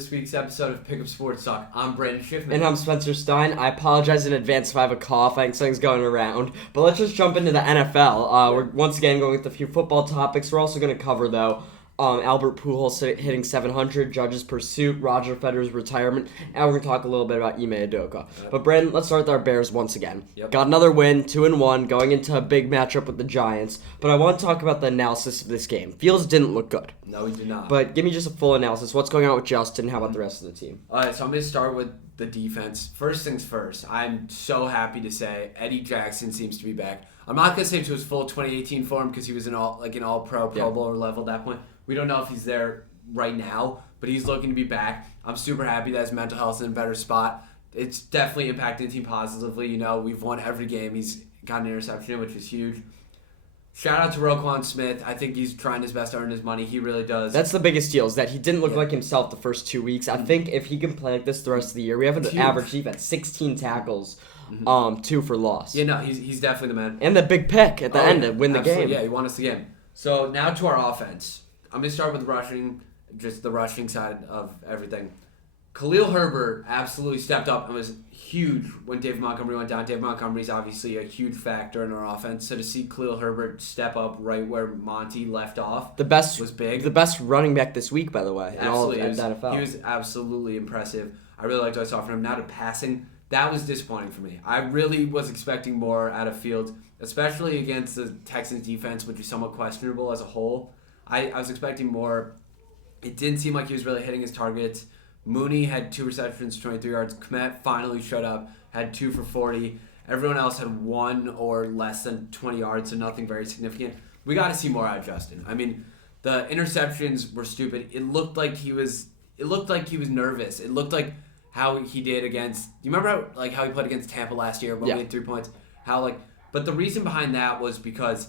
this week's episode of Pick Up Sports Talk. I'm Brandon Schiffman. And I'm Spencer Stein. I apologize in advance if I have a cough. I think something's going around. But let's just jump into the NFL. We're once again going with a few football topics. We're also going to cover, though, Albert Pujols hitting 700, Judge's pursuit, Roger Federer's retirement, and we're going to talk a little bit about Ime Udoka. But Brandon, let's start with our Bears once again. Got another win, 2-1, going into a big matchup with the Giants. But I want to talk about the analysis of this game. Fields didn't look good. No, he did not. But give me just a full analysis. What's going on with Justin? How about the rest of the team? All right, so I'm going to start with the defense. First things first, I'm so happy to say Eddie Jackson seems to be back. I'm not going to say to his full 2018 form because he was an all-pro, Pro Bowler level at that point. We don't know if he's there right now, but he's looking to be back. I'm super happy that his mental health's in a better spot. It's definitely impacted the team positively. You know, we've won every game. He's got an interception, which is huge. Shout out to Roquan Smith. I think he's trying his best to earn his money. He really does. That's the biggest deal, is that he didn't look like himself the first 2 weeks. I think if he can play like this the rest of the year, we have an average defense, 16 tackles, 2 for loss. Yeah, no, he's definitely the man. And the big pick at the end to win the game. Yeah, he won us the game. So now to our offense. I'm going to start with rushing, just the rushing side of everything. Khalil Herbert absolutely stepped up and was huge when David Montgomery went down. David Montgomery's obviously a huge factor in our offense. So to see Khalil Herbert step up right where Monty left off was big. The best running back this week, by the way, in all of the NFL. He was absolutely impressive. I really liked what I saw from him. Now to passing, that was disappointing for me. I really was expecting more out of Fields, especially against the Texans defense, which is somewhat questionable as a whole. I was expecting more. It didn't seem like he was really hitting his targets. Mooney had 2 receptions, 23 yards. Kmet finally showed up, had 2 for 40. Everyone else had 1 or less than 20 yards, so nothing very significant. We got to see more out of Justin. I mean, the interceptions were stupid. It looked like he was nervous. It looked like how he did against. Do you remember how he played against Tampa last year when we had 3 points? But the reason behind that was because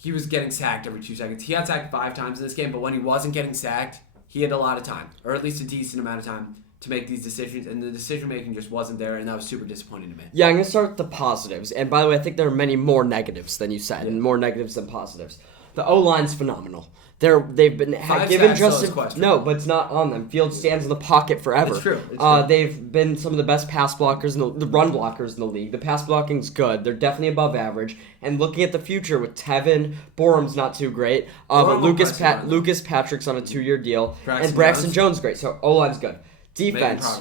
he was getting sacked every 2 seconds. He got sacked 5 times in this game, but when he wasn't getting sacked, he had a lot of time, or at least a decent amount of time, to make these decisions, and the decision-making just wasn't there, and that was super disappointing to me. Yeah, I'm going to start with the positives. And by the way, I think there are many more negatives than you said, and more negatives than positives. The O-line's phenomenal. They've been given Justin. No, but it's not on them. Fields stands in the pocket forever. It's true. They've been some of the best pass blockers, the run blockers in the league. The pass blocking's good. They're definitely above average. And looking at the future with Tevin, Borum's not too great. But Lucas Patrick's on a 2-year deal, and Braxton Jones great. So O-line's good. Defense,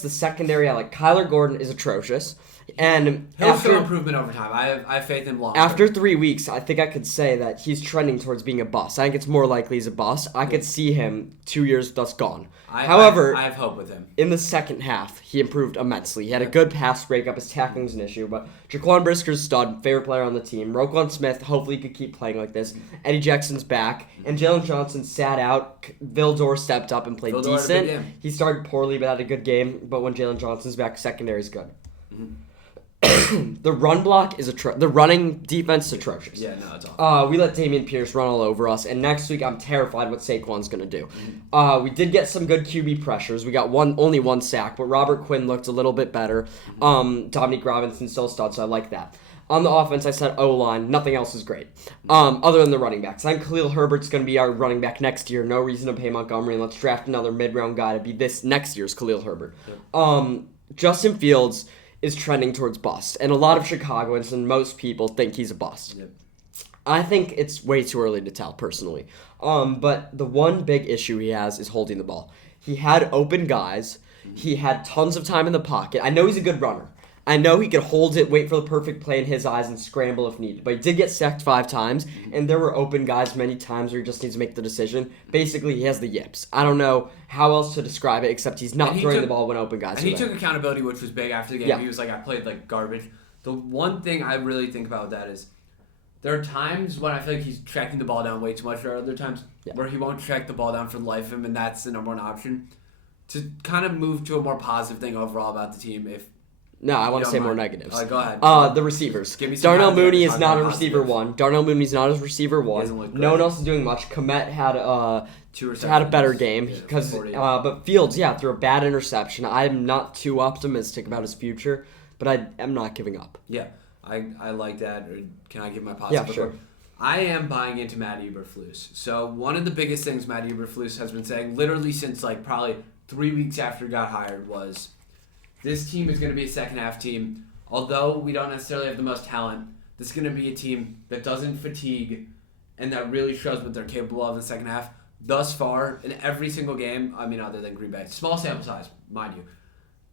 the secondary. I like Kyler Gordon is atrocious. And he'll show improvement over time. I have faith in him long term. After 3 weeks, I think I could say that he's trending towards being a bust. I think it's more likely he's a bust. I could see him 2 years thus gone. However, I have hope with him. In the second half, he improved immensely. He had a good pass breakup. His tackling was an issue, but Jaquan Brisker's stud, favorite player on the team. Roquan Smith, hopefully he could keep playing like this. Eddie Jackson's back, and Jalen Johnson sat out. Vildor stepped up and played decent. He started poorly, but had a good game. But when Jalen Johnson's back, secondary's good. Mm-hmm. The run block is the running defense is atrocious. Yeah, no, it's awful. We let Dameon Pierce run all over us, and next week I'm terrified what Saquon's going to do. We did get some good QB pressures. We got only one sack, but Robert Quinn looked a little bit better. Dominique Robinson still stud, so I like that. On the offense, I said O-line. Nothing else is great, other than the running backs. I think Khalil Herbert's going to be our running back next year. No reason to pay Montgomery, and let's draft another mid-round guy to be this next year's Khalil Herbert. Yep. Justin Fields is trending towards bust, and a lot of Chicagoans and most people think he's a bust. Yep. I think it's way too early to tell, personally. But the one big issue he has is holding the ball. He had open guys. He had tons of time in the pocket. I know he's a good runner. I know he could hold it, wait for the perfect play in his eyes, and scramble if needed. But he did get sacked 5 times, and there were open guys many times where he just needs to make the decision. Basically, he has the yips. I don't know how else to describe it, except he's not throwing the ball when open guys are there. And he took accountability, which was big after the game. Yeah. He was like, I played like garbage. The one thing I really think about that is there are times when I feel like he's checking the ball down way too much. There are other times where he won't check the ball down for the life of him, and that's the number one option. To kind of move to a more positive thing overall about the team, No, I want to say more negatives. Go ahead. The receivers. Darnell Mooney is not a receiver 1. Darnell Mooney's not a receiver 1. No one else is doing much. Komet had a better game because, but Fields, threw a bad interception. I'm not too optimistic about his future, but I am not giving up. Yeah, I like that. Can I give my positive? Yeah, sure. I am buying into Matt Eberflus. So one of the biggest things Matt Eberflus has been saying, literally since probably 3 weeks after he got hired was, this team is going to be a second-half team. Although we don't necessarily have the most talent, this is going to be a team that doesn't fatigue and that really shows what they're capable of in the second half. Thus far, in every single game, other than Green Bay, small sample size, mind you,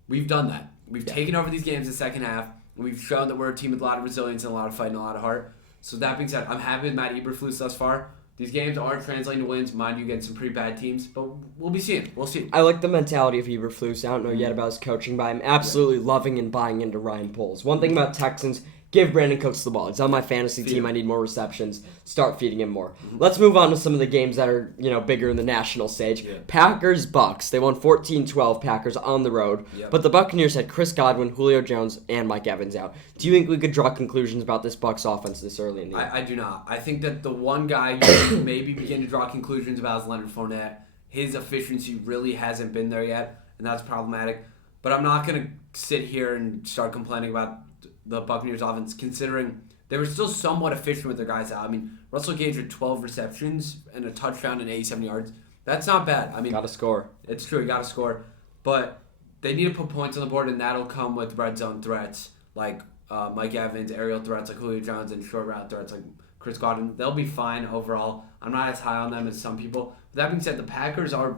we've done that. We've taken over these games in the second half, and we've shown that we're a team with a lot of resilience and a lot of fight and a lot of heart. So that being said, I'm happy with Matt Eberflus thus far. These games aren't translating to wins, mind you, against some pretty bad teams, but we'll be seeing. We'll see. I like the mentality of Eberflus. I don't know yet about his coaching, but I'm absolutely loving and buying into Ryan Poles. One thing about Texans, give Brandon Cooks the ball. He's on my fantasy team. I need more receptions. Start feeding him more. Let's move on to some of the games that are, bigger in the national stage. Yeah. Packers, Bucks. They won 14-12, Packers on the road. Yep. But the Buccaneers had Chris Godwin, Julio Jones, and Mike Evans out. Do you think we could draw conclusions about this Bucks offense this early in the year? I do not. I think that the one guy you can maybe begin to draw conclusions about is Leonard Fournette. His efficiency really hasn't been there yet, and that's problematic. But I'm not going to sit here and start complaining about the Buccaneers offense, considering they were still somewhat efficient with their guys out. Russell Gage had 12 receptions and a touchdown and 87 yards. That's not bad. Got to score. It's true, you got to score. But they need to put points on the board, and that'll come with red zone threats like Mike Evans, aerial threats like Julio Jones, and short route threats like Chris Godwin. They'll be fine overall. I'm not as high on them as some people. But that being said, the Packers are,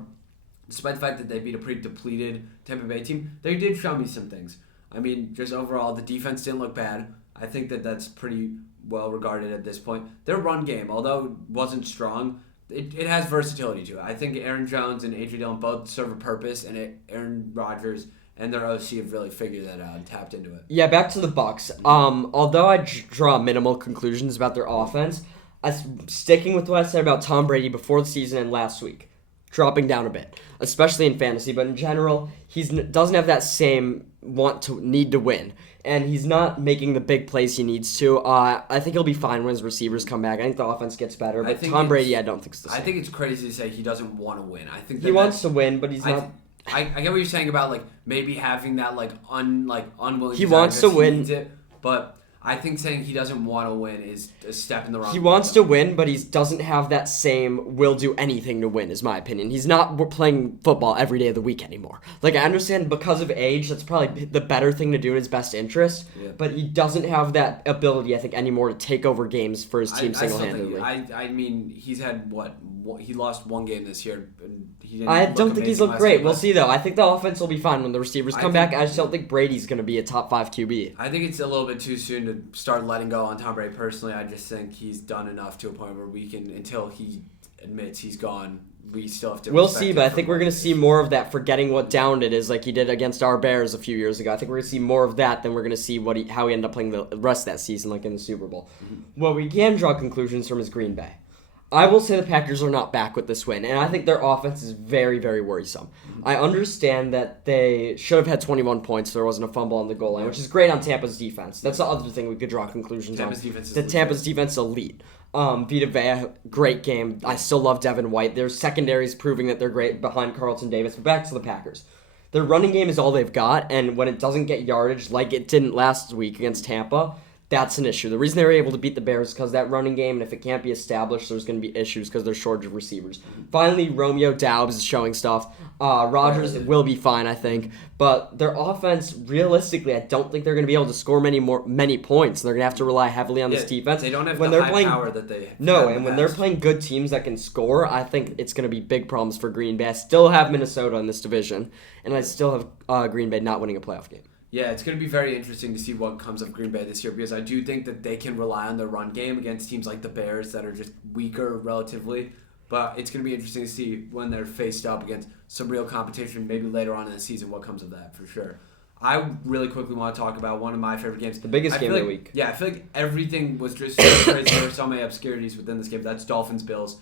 despite the fact that they beat a pretty depleted Tampa Bay team, they did show me some things. Just overall, the defense didn't look bad. I think that that's pretty well regarded at this point. Their run game, although it wasn't strong, it has versatility to it. I think Aaron Jones and A.J. Dillon both serve a purpose, and Aaron Rodgers and their OC have really figured that out and tapped into it. Yeah, back to the Bucs. Although I draw minimal conclusions about their offense, sticking with what I said about Tom Brady before the season and last week, dropping down a bit, especially in fantasy, but in general, he doesn't have that same need to win, and he's not making the big plays he needs to. I think he'll be fine when his receivers come back. I think the offense gets better, but Tom Brady, I don't think it's the same. I think it's crazy to say he doesn't want to win. I think he wants to win, but he's not. I get what you're saying about maybe having that unwilling. He wants to win, but I think saying he doesn't want to win is a step in the wrong direction. He wants to win, but he doesn't have that same will do anything to win, is my opinion. He's not playing football every day of the week anymore. I understand because of age, that's probably the better thing to do in his best interest, but he doesn't have that ability, I think, anymore to take over games for his team single-handedly. He's had, he lost one game this year. And I don't think he's looked great. We'll see, though. I think the offense will be fine when the receivers come back. I just don't think Brady's going to be a top 5 QB. I think it's a little bit too soon to start letting go on Tom Brady. Personally, I just think he's done enough to a point where we can, until he admits he's gone, we still have to. We'll see, but I think we're going to see more of that, forgetting what down it is, like he did against our Bears a few years ago. I think we're going to see more of that than we're going to see how he ended up playing the rest of that season, like in the Super Bowl. Mm-hmm. What we can draw conclusions from is Green Bay. I will say the Packers are not back with this win, and I think their offense is very, very worrisome. I understand that they should have had 21 points if there wasn't a fumble on the goal line, which is great on Tampa's defense. That's the other thing we could draw conclusions on. Tampa's defense is elite. Vita Vea, great game. I still love Devin White. Their secondary is proving that they're great behind Carlton Davis. But back to the Packers. Their running game is all they've got, and when it doesn't get yardage like it didn't last week against Tampa, that's an issue. The reason they were able to beat the Bears is because that running game, and if it can't be established, there's going to be issues because they're shortage of receivers. Finally, Romeo Doubs is showing stuff. Rodgers will be fine, I think. But their offense, realistically, I don't think they're going to be able to score many points. They're going to have to rely heavily on this defense. They don't have the high power that they have. No, and when they're playing good teams that can score, I think it's going to be big problems for Green Bay. I still have Minnesota in this division, and I still have Green Bay not winning a playoff game. Yeah, it's going to be very interesting to see what comes of Green Bay this year, because I do think that they can rely on their run game against teams like the Bears that are just weaker relatively. But it's going to be interesting to see when they're faced up against some real competition, maybe later on in the season, what comes of that for sure. I really quickly want to talk about one of my favorite games. The biggest game of the week. Yeah, I feel like everything was just so crazy. There were so many obscurities within this game. That's Dolphins-Bills.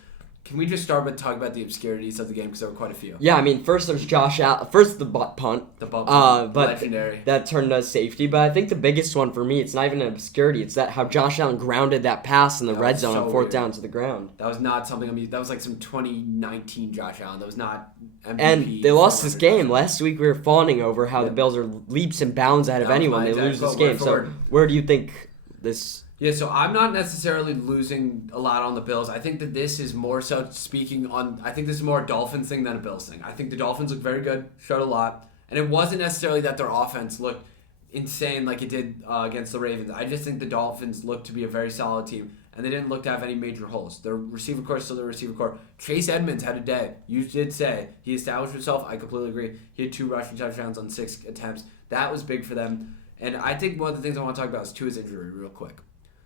Can we just start with talking about the obscurities of the game, because there were quite a few? Yeah, first there's Josh Allen. First the butt punt. The butt punt, but legendary. That turned to safety. But I think the biggest one for me, it's not even an obscurity. It's that how Josh Allen grounded that pass in the red zone on fourth down to the ground. That was not something. That was like some 2019 Josh Allen. That was not MVP. And they lost this game. Last week we were fawning over how the Bills are leaps and bounds ahead of anyone. They lose this game. So where do you think this. Yeah, so I'm not necessarily losing a lot on the Bills. I think that this is more so I think this is more a Dolphins thing than a Bills thing. I think the Dolphins look very good, showed a lot, and it wasn't necessarily that their offense looked insane like it did against the Ravens. I just think the Dolphins looked to be a very solid team, and they didn't look to have any major holes. Their receiver core is still their receiver core. Chase Edmonds had a day. You did say he established himself. I completely agree. He had 2 rushing touchdowns on 6 attempts. That was big for them. And I think one of the things I want to talk about is Tua's injury real quick.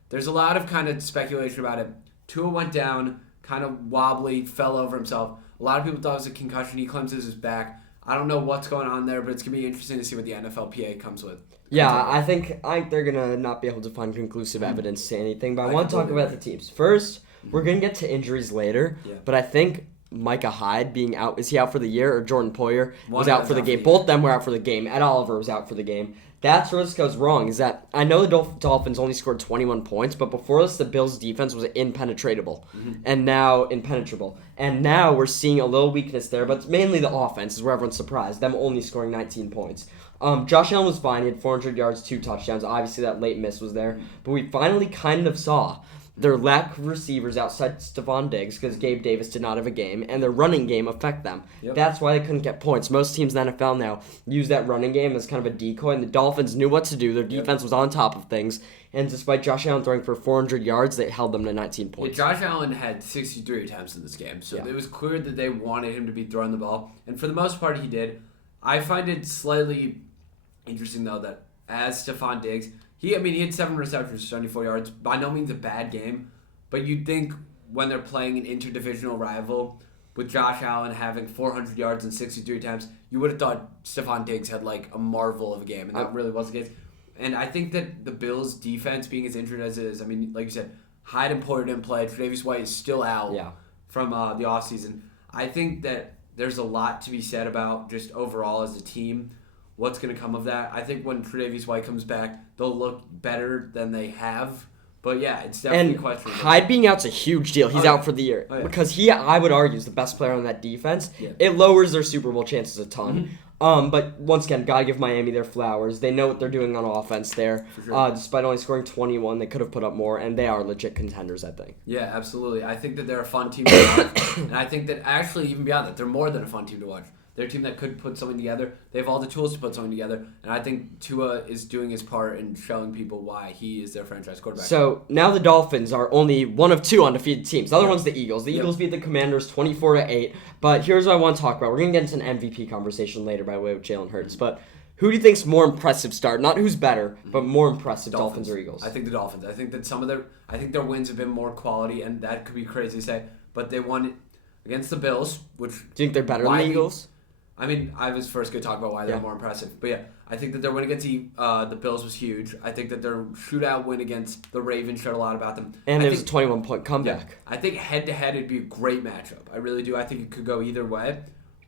There's a lot of kind of speculation about it. Tua went down, kind of wobbly, fell over himself. A lot of people thought it was a concussion. He claims it was his back. I don't know what's going on there, but it's going to be interesting to see what the NFLPA comes with. Yeah, I think they're going to not be able to find conclusive evidence to anything, but I want to talk about the teams. First, we're going to get to injuries later, but I think Micah Hyde being out, is he out for the year, or Jordan Poyer was out for the game? Both of them were out for the game. Ed Oliver was out for the game. That's where this goes wrong, is that I know the Dolphins only scored 21 points, but before this, the Bills' defense was impenetrable, and now impenetrable. And now we're seeing a little weakness there, but it's mainly the offense is where everyone's surprised, them only scoring 19 points. Josh Allen was fine. He had 400 yards, 2 touchdowns. Obviously, that late miss was there. But we finally kind of saw their lack of receivers outside Stephon Diggs, because Gabe Davis did not have a game, and their running game affect them. Yep. That's why they couldn't get points. Most teams in the NFL now use that running game as kind of a decoy, and the Dolphins knew what to do. Their defense was on top of things, and despite Josh Allen throwing for 400 yards, they held them to 19 points. Yeah, Josh Allen had 63 attempts in this game, so it was clear that they wanted him to be throwing the ball, and for the most part, he did. I find it slightly interesting, though, that as Stephon Diggs, he had 7 receptions, 74 yards. By no means a bad game, but you'd think when they're playing an interdivisional rival with Josh Allen having 400 yards and 63 attempts, you would have thought Stephon Diggs had like a marvel of a game, and that really was the case. And I think that the Bills' defense, being as injured as it is, I mean, like you said, Hyde and Porter didn't play. Tre'Davious White is still out from the offseason. I think that there's a lot to be said about just overall as a team. What's going to come of that? I think when Tre'Davious White comes back, they'll look better than they have. But yeah, it's definitely questionable. Hyde being out's a huge deal. He's out for the year. Because he, I would argue, is the best player on that defense. Yeah. It lowers their Super Bowl chances a ton. But once again, gotta give Miami their flowers. They know what they're doing on offense there. For sure. Despite only scoring 21, they could have put up more, and they are legit contenders, I think. Yeah, absolutely. I think that they're a fun team to watch. And I think that actually, even beyond that, they're more than a fun team to watch. They're a team that could put something together. They have all the tools to put something together. And I think Tua is doing his part in showing people why he is their franchise quarterback. So now the Dolphins are only one of 2 undefeated teams. The other one's the Eagles. The Eagles beat the Commanders 24-8. But here's what I want to talk about. We're going to get into an MVP conversation later by way of Jalen Hurts. But who do you think's more impressive start? Not who's better, but more impressive, Dolphins or Eagles? I think the Dolphins. I think that their wins have been more quality, and that could be crazy to say. But they won against the Bills, which... Do you think they're better than the Eagles? I mean, I was first going to talk about why they're more impressive. But yeah, I think that their win against the Bills was huge. I think that their shootout win against the Ravens showed a lot about them. And it was a 21-point comeback. Yeah, I think head-to-head it'd be a great matchup. I really do. I think it could go either way.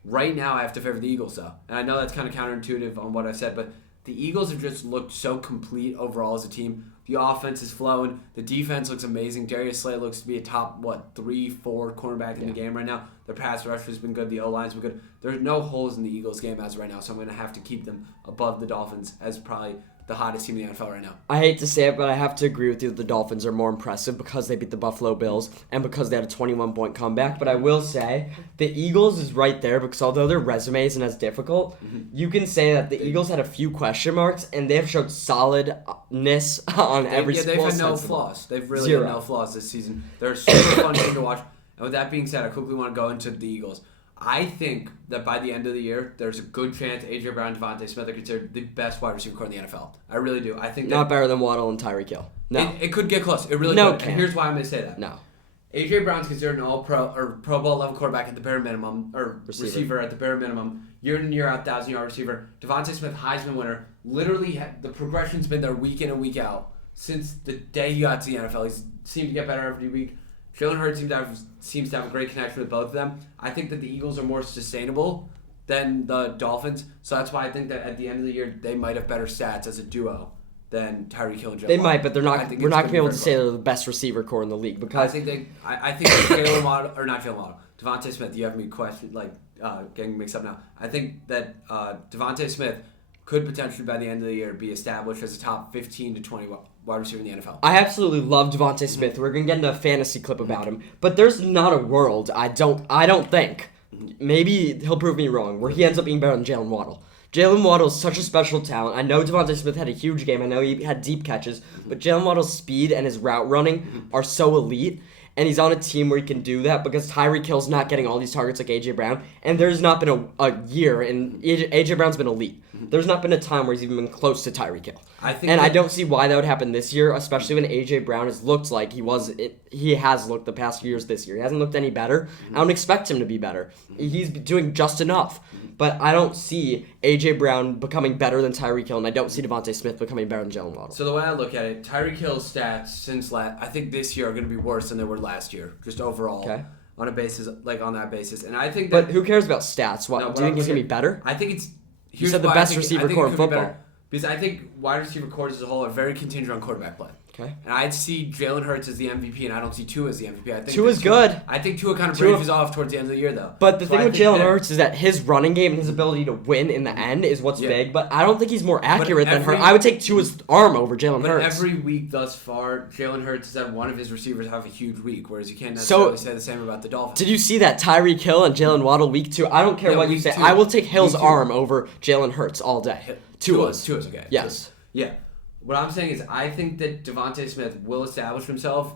Right now, I have to favor the Eagles, though. And I know that's kind of counterintuitive on what I said, but the Eagles have just looked so complete overall as a team. The offense is flowing. The defense looks amazing. Darius Slay looks to be a top, 3-4 cornerback in the game right now. Their pass rush has been good. The O-line's been good. There's no holes in the Eagles game as of right now, so I'm going to have to keep them above the Dolphins as probably the hottest team in the NFL right now. I hate to say it, but I have to agree with you that the Dolphins are more impressive because they beat the Buffalo Bills and because they had a 21-point comeback. But I will say the Eagles is right there because although their resume isn't as difficult, you can say that the Eagles had a few question marks and they've showed solidness on every they've had no flaws. They've really had no flaws this season. They're a super fun team to watch. And with that being said, I quickly want to go into the Eagles. I think that by the end of the year, there's a good chance A.J. Brown and Devontae Smith are considered the best wide receiver core in the NFL. I really do. I think not better than Waddle and Tyreek Hill. No, it could get close. It really could. And here's why I'm going to say that. No, A.J. Brown's considered an All-Pro or Pro Bowl level quarterback at the bare minimum, or receiver at the bare minimum. Year in and year out, 1,000-yard receiver. Devontae Smith, Heisman winner. Literally, the progression's been there week in and week out since the day he got to the NFL. He's seemed to get better every week. Jalen Hurts seems to have a great connection with both of them. I think that the Eagles are more sustainable than the Dolphins, so that's why I think that at the end of the year they might have better stats as a duo than Tyreek Hill and Joe. They might, but they're not. We're not going to be able to say they're the best receiver core in the league because I think Jalen Waddle or not Jalen Waddle, Devontae Smith. You have me getting mixed up now. I think that Devontae Smith could potentially by the end of the year be established as a top 15 to 20 wide receiver in the NFL. I absolutely love Devontae Smith. We're gonna get into a fantasy clip about him, but there's not a world I don't think. Maybe he'll prove me wrong, where he ends up being better than Jalen Waddle. Jalen Waddle is such a special talent. I know Devontae Smith had a huge game. I know he had deep catches, but Jalen Waddle's speed and his route running are so elite. And he's on a team where he can do that because Tyreek Hill's not getting all these targets like A.J. Brown. And there's not been a year, and A.J. Brown's been elite. There's not been a time where he's even been close to Tyreek Hill. I don't see why that would happen this year, especially when A.J. Brown has looked like he has looked the past few years this year. He hasn't looked any better. I don't expect him to be better. He's doing just enough. But I don't see A.J. Brown becoming better than Tyreek Hill, and I don't see Devontae Smith becoming better than Jalen Waddle. So the way I look at it, Tyreek Hill's stats since I think this year are going to be worse than they were last year, just overall. Okay. On that basis. And I think that... But who cares about stats? Do you think he's going to be better? I think it's... You said the best receiver core in football. Because I think wide receiver cores as a whole are very contingent on quarterback play. Okay. And I'd see Jalen Hurts as the MVP, and I don't see Tua as the MVP. I think Tua's good. I think Tua kind of breaks off towards the end of the year, though. But the thing with Jalen Hurts is that his running game and his ability to win in the end is what's big. But I don't think he's more accurate than Hurts. I would take Tua's arm over Jalen Hurts. But every week thus far, Jalen Hurts has had one of his receivers have a huge week, whereas you can't necessarily say the same about the Dolphins. Did you see that Tyreek Hill and Jalen Waddle week 2? I don't care what you say. I will take Hill's arm over Jalen Hurts all day. Tua's okay. Yes. Yeah. What I'm saying is I think that Devontae Smith will establish himself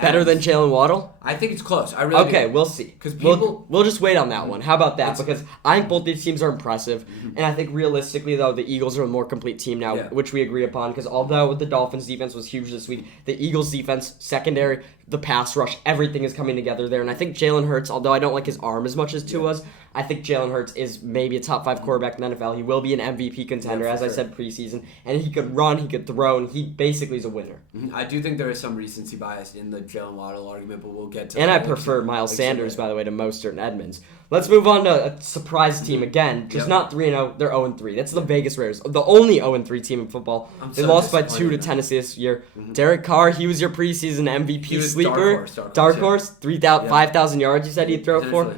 better than Jalen Waddle? I think it's close. I really do. We'll see. Because we'll just wait on that one. How about that? Because I think both these teams are impressive, and I think realistically, though, the Eagles are a more complete team now, which we agree upon. Because although the Dolphins' defense was huge this week, the Eagles' defense, secondary, the pass rush, everything is coming together there. And I think Jalen Hurts, although I don't like his arm as much as Tua's, I think Jalen Hurts is maybe a top 5 quarterback in the NFL. He will be an MVP contender, as I said preseason. And he could run, he could throw, and he basically is a winner. I do think there is some recency bias in the Jalen Waddle argument, but we'll get to that. And I prefer Miles Sanders, by the way, to Mostert and Edmonds. Let's move on to a surprise team again. Just not 3-0, they're 0-3. That's the Vegas Raiders, the only 0-3 team in football. They lost by 2 to Tennessee this year. Derek Carr, he was your preseason MVP sleeper. Dark horse, 5,000 yards you said he'd throw for.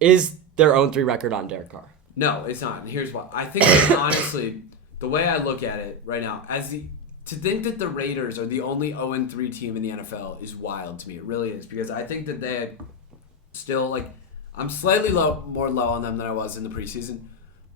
Is their 0-3 record on Derek Carr? No, it's not. And here's why. I think that, honestly, the way I look at it right now, to think that the Raiders are the only 0-3 team in the NFL is wild to me. It really is. Because I think that they still, I'm slightly more low on them than I was in the preseason.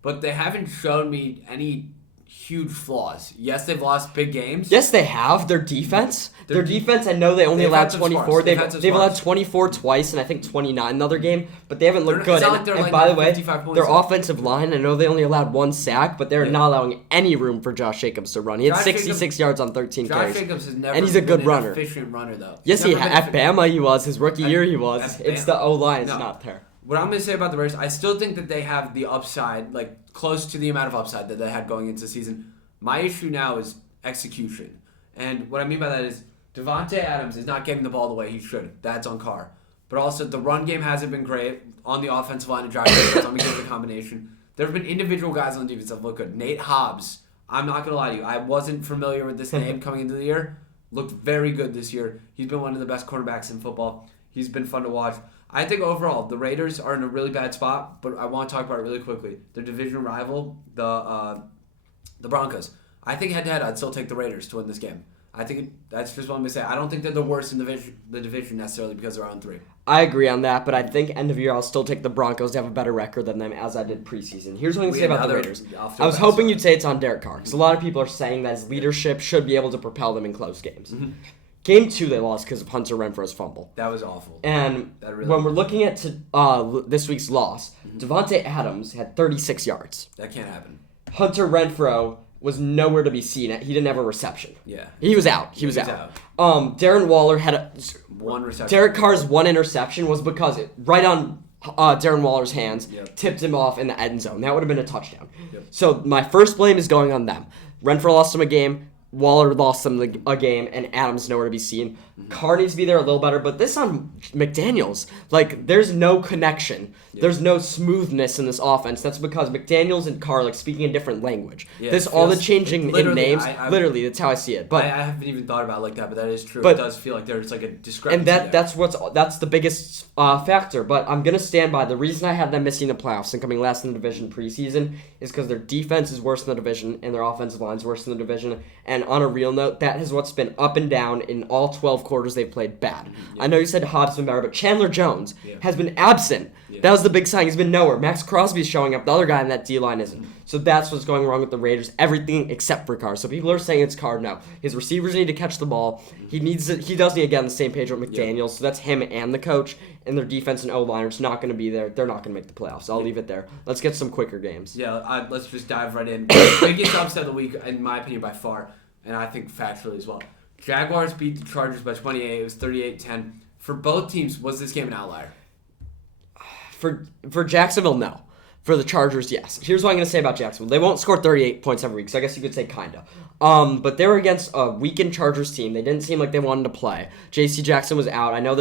But they haven't shown me any huge flaws. Yes, they've lost big games. Yes, they have. Their defense. Their defense, I know they only allowed 24. They've allowed 24 twice, and I think 29 another game, but they haven't looked good. And by the way, their offensive line, I know they only allowed 1 sack, but they're not allowing any room for Josh Jacobs to run. He had 66 yards on 13 carries. Josh Jacobs has never and he's a good runner. Efficient runner, though. Yes, at Bama he was. His rookie year he was. It's the O-line is not there. What I'm going to say about the Raiders, I still think that they have the upside, close to the amount of upside that they had going into the season. My issue now is execution. And what I mean by that is Devontae Adams is not getting the ball the way he should. That's on Carr. But also the run game hasn't been great on the offensive line to drive defense. I'm going to give it a combination. There have been individual guys on the defense that look good. Nate Hobbs, I'm not going to lie to you. I wasn't familiar with this name coming into the year. Looked very good this year. He's been one of the best cornerbacks in football. He's been fun to watch. I think overall, the Raiders are in a really bad spot, but I want to talk about it really quickly. Their division rival, the Broncos. I think head-to-head, I'd still take the Raiders to win this game. I think that's just what I'm going to say. I don't think they're the worst in the division necessarily because they're on 3. I agree on that, but I think end of year I'll still take the Broncos to have a better record than them as I did preseason. Here's what I'm going to say about the Raiders. I was hoping you'd say it's on Derek Carr because a lot of people are saying that his leadership should be able to propel them in close games. Mm-hmm. Game 2 they lost because of Hunter Renfro's fumble. That was awful. And when we're looking at this week's loss, Devontae Adams had 36 yards. That can't happen. Hunter Renfro was nowhere to be seen. He didn't have a reception. Yeah. He was out. He was out. Darren Waller had 1 reception. Derek Carr's 1 interception was because right on Darren Waller's hands, tipped him off in the end zone. That would have been a touchdown. Yep. So my first blame is going on them. Renfro lost him a game. Waller lost them a game, and Adams nowhere to be seen. Carr needs to be there a little better, but this on McDaniels, like, there's no connection. Yeah. There's no smoothness in this offense. That's because McDaniels and Carr, like, speaking a different language. Yeah, all the changing in names, literally, that's how I see it. But I haven't even thought about it like that, but that is true. It does feel like there's, like, a discrepancy and that's the biggest factor. But I'm going to stand by the reason I have them missing the playoffs and coming last in the division preseason is because their defense is worse in the division and their offensive line is worse in the division. And on a real note, that is what's been up and down in all 12 quarters they've played bad. Yeah. I know you said Hobbs been better, but Chandler Jones has been absent. Yeah. That was the big sign. He's been nowhere. Max Crosby's showing up. The other guy in that D-line isn't. So that's what's going wrong with the Raiders. Everything except for Carr. So people are saying it's Carr. No. His receivers need to catch the ball. He does need to get on the same page with McDaniels. Yeah. So that's him and the coach. And their defense and O-line are just not going to be there. They're not going to make the playoffs. I'll leave it there. Let's get some quicker games. Yeah, let's just dive right in. Biggest upset of the week, in my opinion, by far. And I think factually as well. Jaguars beat the Chargers by 28. It was 38-10. For both teams, was this game an outlier? For Jacksonville, no. For the Chargers, yes. Here's what I'm going to say about Jacksonville. They won't score 38 points every week, so I guess you could say kinda. But they were against a weakened Chargers team. They didn't seem like they wanted to play. J.C. Jackson was out. I know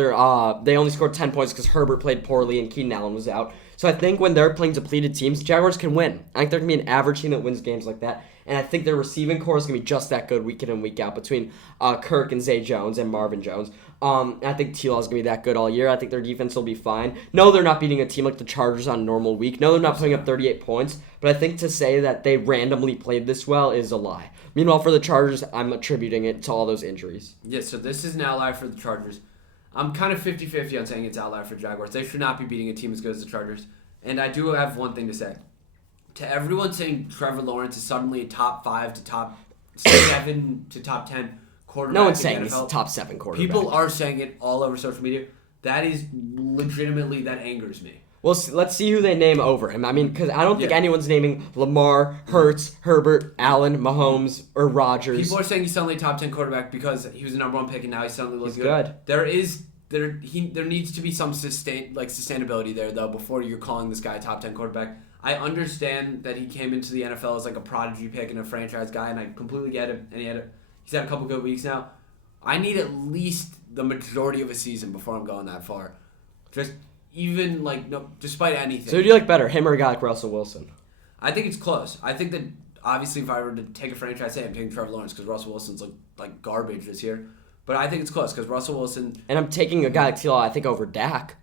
they only scored 10 points because Herbert played poorly and Keenan Allen was out. So I think when they're playing depleted teams, the Jaguars can win. I think they're going to be an average team that wins games like that. And I think their receiving core is going to be just that good week in and week out between Kirk and Zay Jones and Marvin Jones. I think T-Law is going to be that good all year. I think their defense will be fine. No, they're not beating a team like the Chargers on a normal week. No, they're not putting up 38 points. But I think to say that they randomly played this well is a lie. Meanwhile, for the Chargers, I'm attributing it to all those injuries. Yeah, so this is an outlier for the Chargers. I'm kind of 50-50 on saying it's outlier for Jaguars. They should not be beating a team as good as the Chargers. And I do have one thing to say. To everyone saying Trevor Lawrence is suddenly a top 5 to top 7 to top 10 quarterback. No one's saying he's a top 7 quarterback. People are saying it all over social media. That is legitimately, that angers me. Well, let's see who they name over him. I mean, because I don't think anyone's naming Lamar, Hurts, Herbert, Allen, Mahomes, or Rodgers. People are saying he's suddenly a top 10 quarterback because he was the number 1 pick and now he's suddenly looking good. There needs to be some sustainability there though before you're calling this guy a top 10 quarterback. I understand that he came into the NFL as like a prodigy pick and a franchise guy, and I completely get it. And he's had a couple good weeks now. I need at least the majority of a season before I'm going that far. Just even despite anything. So who do you like better, him or a guy like Russell Wilson? I think it's close. I think that obviously if I were to take a franchise, I'm taking Trevor Lawrence because Russell Wilson's like garbage this year. But I think it's close because Russell Wilson. And I'm taking a guy like T-Law, I think, over Dak.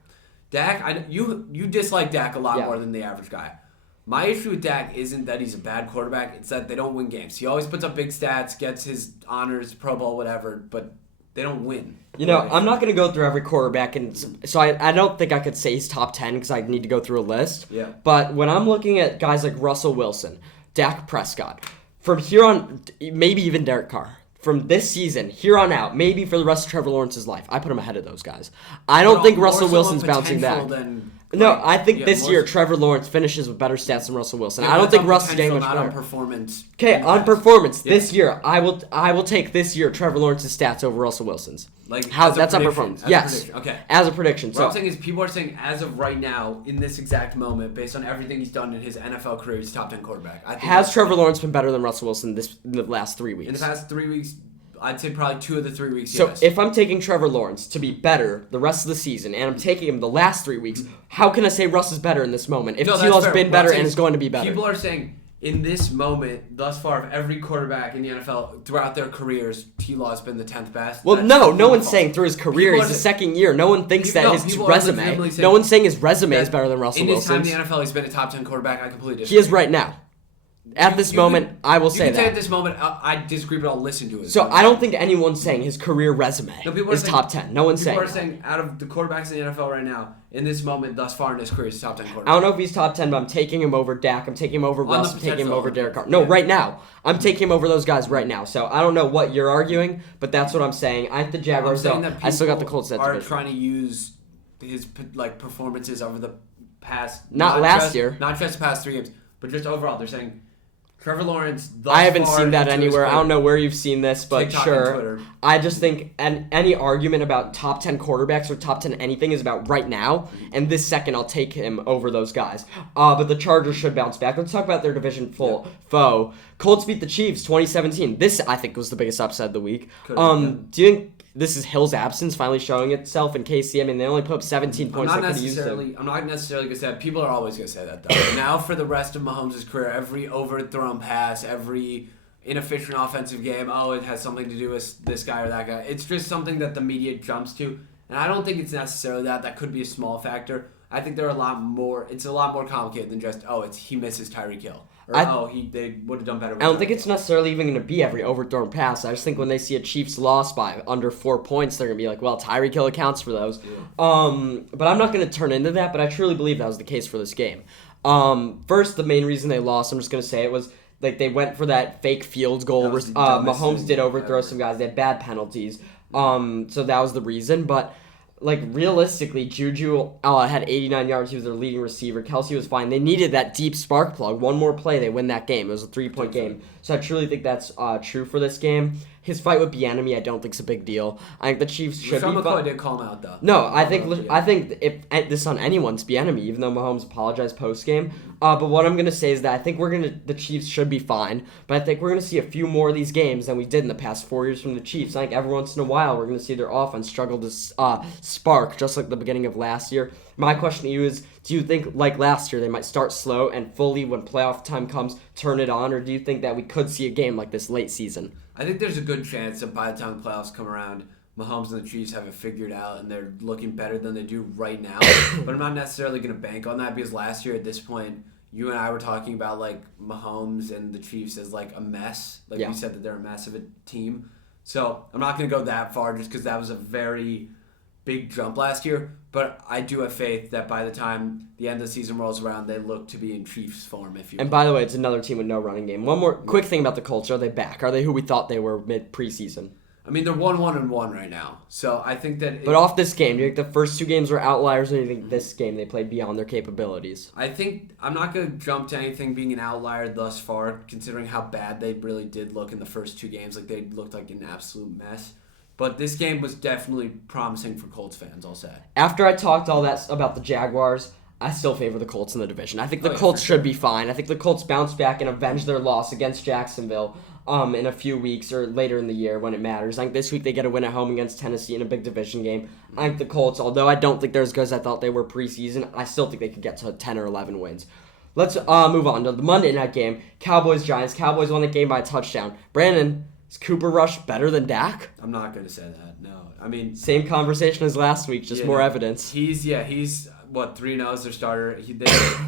Dak, you dislike Dak a lot more than the average guy. My issue with Dak isn't that he's a bad quarterback. It's that they don't win games. He always puts up big stats, gets his honors, Pro Bowl, whatever, but they don't win. I'm not going to go through every quarterback, and so I don't think I could say he's top 10 because I need to go through a list. Yeah. But when I'm looking at guys like Russell Wilson, Dak Prescott, from here on, maybe even Derek Carr, from this season, here on out, maybe for the rest of Trevor Lawrence's life, I put him ahead of those guys. I don't think Russell Wilson's bouncing back. No, I think this year Trevor Lawrence finishes with better stats than Russell Wilson. I don't think Russ is getting much better. On performance. Okay, on performance this year, I will take this year Trevor Lawrence's stats over Russell Wilson's. That's on performance. Yes. Okay. As a prediction. What I'm saying is people are saying as of right now, in this exact moment, based on everything he's done in his NFL career, he's top 10 quarterback. Has Trevor Lawrence been better than Russell Wilson in the last 3 weeks? In the past 3 weeks, I'd say probably 2 of the 3 weeks, So yes. if I'm taking Trevor Lawrence to be better the rest of the season, and I'm taking him the last 3 weeks, how can I say Russ is better in this moment if T-Law's been better and is going to be better? People are saying in this moment, thus far, of every quarterback in the NFL throughout their careers, T-Law's been the 10th best. Well, no one's saying through his career, he's the second year. No one thinks that his resume, no one's saying his resume is better than Russell Wilson's. In his time in the NFL, he's been a top 10 quarterback. I completely disagree. He is right now. At this moment, I will say that. You can say at this moment, I disagree, but I'll listen to it. So I don't think anyone's saying his career resume is top 10. No one's saying that. People are saying out of the quarterbacks in the NFL right now, in this moment, thus far in his career, he's top 10 quarterback. I don't know if he's top 10, but I'm taking him over Dak. I'm taking him over Russ. I'm taking him over Derek Carr. No, right now. I'm taking him over those guys right now. So I don't know what you're arguing, but that's what I'm saying. I think the Jaguars, I still got the Colts. Are trying to use his performances over the past... Not last year. Not just the past 3 games, but just overall. They're saying... Trevor Lawrence. I haven't seen that anywhere. I don't know where you've seen this, but TikTok sure. and Twitter. I just think any argument about top 10 quarterbacks or top 10 anything is about right now, and this second I'll take him over those guys. But the Chargers should bounce back. Let's talk about their division foe. Colts beat the Chiefs 2017. This, I think, was the biggest upset of the week. Do you think this is Hill's absence finally showing itself in KC? I mean, they only put up 17 points. I'm not necessarily going to say that. People are always going to say that, though. Now, for the rest of Mahomes' career, every overthrown pass, every inefficient offensive game, it has something to do with this guy or that guy. It's just something that the media jumps to. And I don't think it's necessarily that. That could be a small factor. I think it's a lot more complicated than just, he misses Tyreek Hill. Or, they would have done better with I don't think it's necessarily even going to be every overthrown pass. I just think when they see a Chiefs loss by under 4 points, they're going to be like, well, Tyreek Hill accounts for those. Yeah. But I'm not going to turn into that, but I truly believe that was the case for this game. First, the main reason they lost, I'm just going to say it, was like they went for that fake field goal. Mahomes did overthrow some guys. They had bad penalties. So that was the reason. But realistically, Juju had 89 yards. He was their leading receiver. Kelsey was fine. They needed that deep spark plug. One more play, they win that game. It was a 3-point game. So I truly think that's true for this game. His fight with Bieniemy, I don't think is a big deal. I think the Chiefs should be. McCoy did call him out, though. No, I think if this is on anyone's Bieniemy, even though Mahomes apologized post game. But what I'm gonna say is that I think the Chiefs should be fine. But I think we're gonna see a few more of these games than we did in the past 4 years from the Chiefs. I think every once in a while we're gonna see their offense struggle to spark, just like the beginning of last year. My question to you is, do you think, like last year, they might start slow and fully, when playoff time comes, turn it on? Or do you think that we could see a game like this late season? I think there's a good chance that by the time the playoffs come around, Mahomes and the Chiefs have it figured out and they're looking better than they do right now. But I'm not necessarily going to bank on that because last year at this point, you and I were talking about Mahomes and the Chiefs as a mess. We said that they're a mess of a team. So I'm not going to go that far just because that was a very big jump last year. But I do have faith that by the time the end of the season rolls around, they look to be in Chiefs form, if you will. And by the way, it's another team with no running game. One more quick thing about the Colts. Are they back? Are they who we thought they were mid-preseason? I mean, they're 1-1-1 right now. So I think that... But off this game, do you think the first two games were outliers, or do you think this game they played beyond their capabilities? I think... I'm not going to jump to anything being an outlier thus far, considering how bad they really did look in the first two games. They looked like an absolute mess. But this game was definitely promising for Colts fans, I'll say. After I talked all that about the Jaguars, I still favor the Colts in the division. I think the Colts should be fine. I think the Colts bounce back and avenge their loss against Jacksonville in a few weeks or later in the year when it matters. I think this week they get a win at home against Tennessee in a big division game. I think the Colts, although I don't think they're as good as I thought they were preseason, I still think they could get to 10 or 11 wins. Let's move on to the Monday night game. Cowboys-Giants. Cowboys won the game by a touchdown. Brandon, is Cooper Rush better than Dak? I'm not going to say that, no. I mean... Same conversation as last week, just more evidence. He's 3-0 as their starter.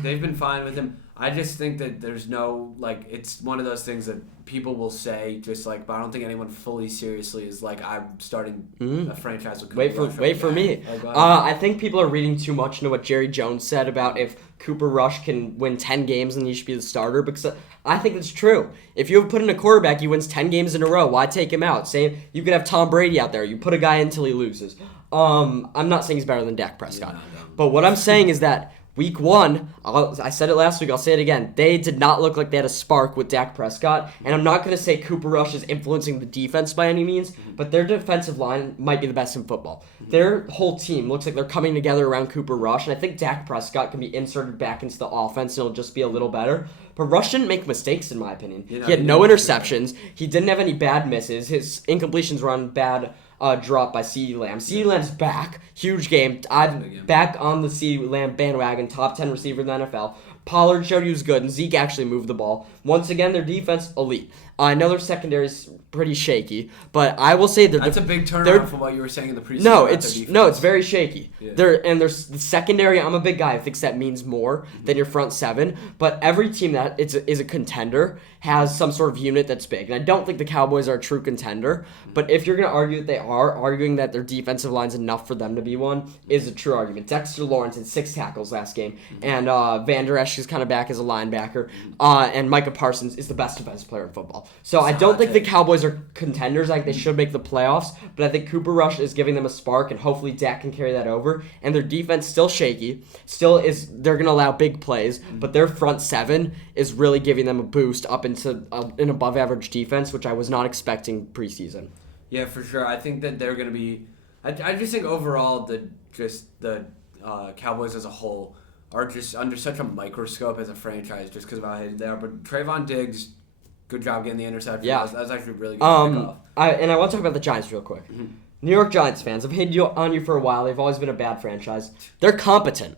They've been fine with him. I just think that there's no, it's one of those things that people will say, just but I don't think anyone fully seriously is I'm starting a franchise with Cooper Rush. Wait for me. I think people are reading too much into what Jerry Jones said about if Cooper Rush can win 10 games and he should be the starter, because I think it's true. If you have put in a quarterback, he wins 10 games in a row, why take him out? Same, you could have Tom Brady out there. You put a guy in until he loses. I'm not saying he's better than Dak Prescott. But what I'm saying is that Week 1, I said it last week, I'll say it again, they did not look like they had a spark with Dak Prescott, and I'm not going to say Cooper Rush is influencing the defense by any means, but their defensive line might be the best in football. Their whole team looks like they're coming together around Cooper Rush, and I think Dak Prescott can be inserted back into the offense, and it'll just be a little better. But Rush didn't make mistakes, in my opinion. He had no interceptions. He didn't have any bad misses. His incompletions were on bad drop by CeeDee Lamb. CeeDee Lamb's back. Huge game. I'm back on the CeeDee Lamb bandwagon. Top 10 receiver in the NFL. Pollard showed he was good, and Zeke actually moved the ball. Once again, their defense, elite. I know their secondary is pretty shaky, but I will say that's a big turnaround from what you were saying in the preseason. No, it's very shaky. Yeah. The secondary. I'm a big guy who thinks that means more than your front seven. But every team that is a contender has some sort of unit that's big, and I don't think the Cowboys are a true contender. But if you're going to argue that they are, arguing that their defensive line's enough for them to be one is a true argument. Dexter Lawrence had 6 tackles last game, and Van Der Esch is kind of back as a linebacker, and Micah Parsons is the best defensive player in football. So I don't think the Cowboys are contenders. I think they should make the playoffs, but I think Cooper Rush is giving them a spark, and hopefully Dak can carry that over. And their defense still shaky, they're going to allow big plays, but their front seven is really giving them a boost up into an above-average defense, which I was not expecting preseason. Yeah, for sure. I think that they're going to be. I just think overall the Cowboys as a whole are just under such a microscope as a franchise just because of how hated they are. But Trayvon Diggs, good job getting the interception. Yeah. That was actually really good kickoff. I want to talk about the Giants real quick. Mm-hmm. New York Giants fans, I've hated on you for a while. They've always been a bad franchise. They're competent.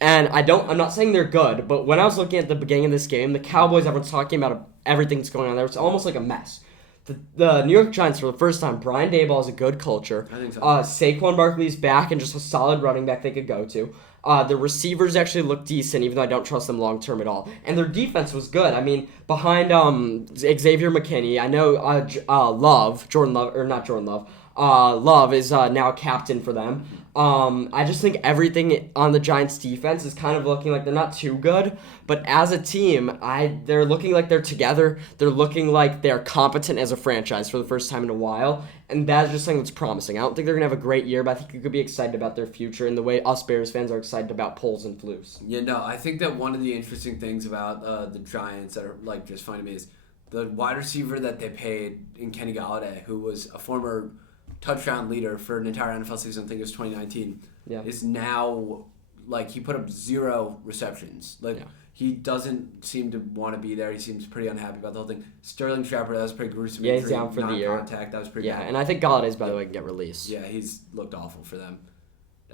And I'm not saying they're good, but when I was looking at the beginning of this game, the Cowboys, everyone's talking about everything that's going on there. It's almost like a mess. The New York Giants, for the first time, Brian Daboll has a good culture. I think so. Saquon Barkley's back and just a solid running back they could go to. The receivers actually look decent, even though I don't trust them long-term at all. And their defense was good. I mean, behind Xavier McKinney, I know Love is now a captain for them. I just think everything on the Giants' defense is kind of looking like they're not too good, but as a team, they're looking like they're together. They're looking like they're competent as a franchise for the first time in a while, and that's just something that's promising. I don't think they're going to have a great year, but I think you could be excited about their future in the way us Bears fans are excited about Poles and Flus. Yeah, no, I think that one of the interesting things about the Giants that are just funny to me is the wide receiver that they paid in Kenny Golladay, who was a former touchdown leader for an entire NFL season, I think it was 2019, is now, he put up 0 receptions. He doesn't seem to want to be there. He seems pretty unhappy about the whole thing. Sterling Shepard, that was pretty gruesome. Yeah, he's down for the year. Contact, that was pretty bad. And I think Galladay's, by the way, can get released. Yeah, he's looked awful for them.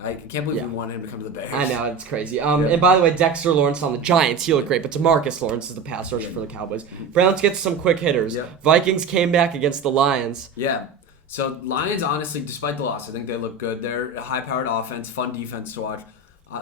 I can't believe we wanted him to come to the Bears. I know, it's crazy. And by the way, Dexter Lawrence on the Giants, he looked great, but DeMarcus Lawrence is the pass rusher for the Cowboys. Browns get some quick hitters. Yeah. Vikings came back against the Lions. Yeah. So Lions, honestly, despite the loss, I think they look good. They're a high-powered offense, fun defense to watch.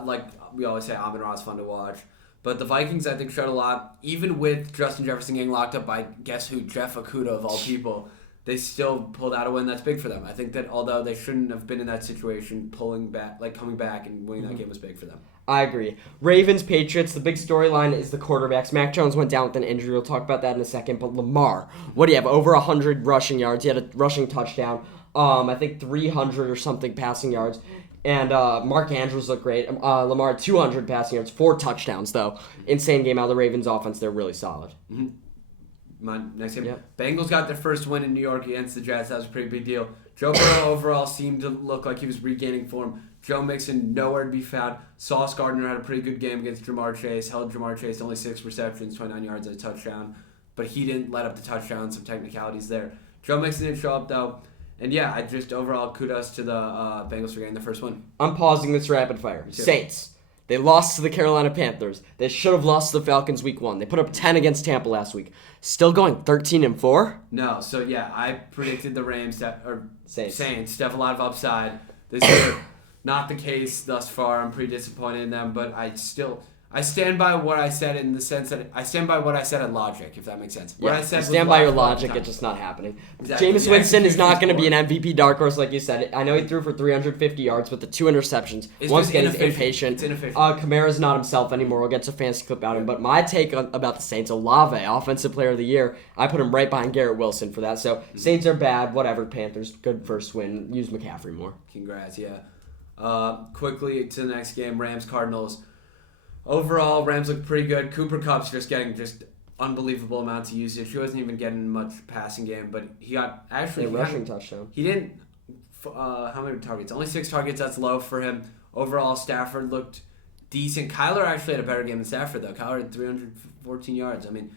Like we always say, Amon-Ra's fun to watch. But the Vikings, I think, showed a lot. Even with Justin Jefferson getting locked up by, guess who, Jeff Okudah of all people, they still pulled out a win that's big for them. I think that although they shouldn't have been in that situation, coming back and winning that game was big for them. I agree. Ravens, Patriots, the big storyline is the quarterbacks. Mac Jones went down with an injury. We'll talk about that in a second. But Lamar, what do you have? Over 100 rushing yards. He had a rushing touchdown. I think 300 or something passing yards. And Mark Andrews looked great. Lamar, 200 passing yards, 4 touchdowns, though. Insane game out of the Ravens offense. They're really solid. Mm-hmm. Next game. Yep. Bengals got their first win in New York against the Jets. That was a pretty big deal. Joe Burrow overall seemed to look like he was regaining form. Joe Mixon nowhere to be found. Sauce Gardner had a pretty good game against Jamar Chase. Held Jamar Chase to only 6 receptions, 29 yards and a touchdown. But he didn't let up the touchdown. Some technicalities there. Joe Mixon didn't show up though. And yeah, I just overall kudos to the Bengals for getting the first win. I'm pausing this rapid fire. Saints. They lost to the Carolina Panthers. They should have lost to the Falcons week 1. They put up 10 against Tampa last week. Still going 13-4? No, so yeah, I predicted the Rams Saints to have a lot of upside this year. Not the case thus far. I'm pretty disappointed in them, but I stand by what I said in the sense that I stand by what I said in logic, if that makes sense. What I said you stand by your logic, it's just not happening. Exactly. Jameis Winston is not going to be an MVP dark horse like you said. I know he threw for 350 yards, but the 2 interceptions. Once again, he's impatient. It's inefficient. Kamara's not himself anymore. We'll get to a fantasy clip out of him. But my take about the Saints, Olave, Offensive Player of the Year, I put him right behind Garrett Wilson for that. So Saints are bad, whatever. Panthers, good first win. Use McCaffrey more. Congrats, yeah. Quickly to the next game, Rams-Cardinals. Overall, Rams look pretty good. Cooper Kupp's just getting unbelievable amounts of usage. He wasn't even getting much passing game, but he got actually a rushing touchdown. He didn't. How many targets? Only 6 targets. That's low for him. Overall, Stafford looked decent. Kyler actually had a better game than Stafford, though. Kyler had 314 yards. I mean,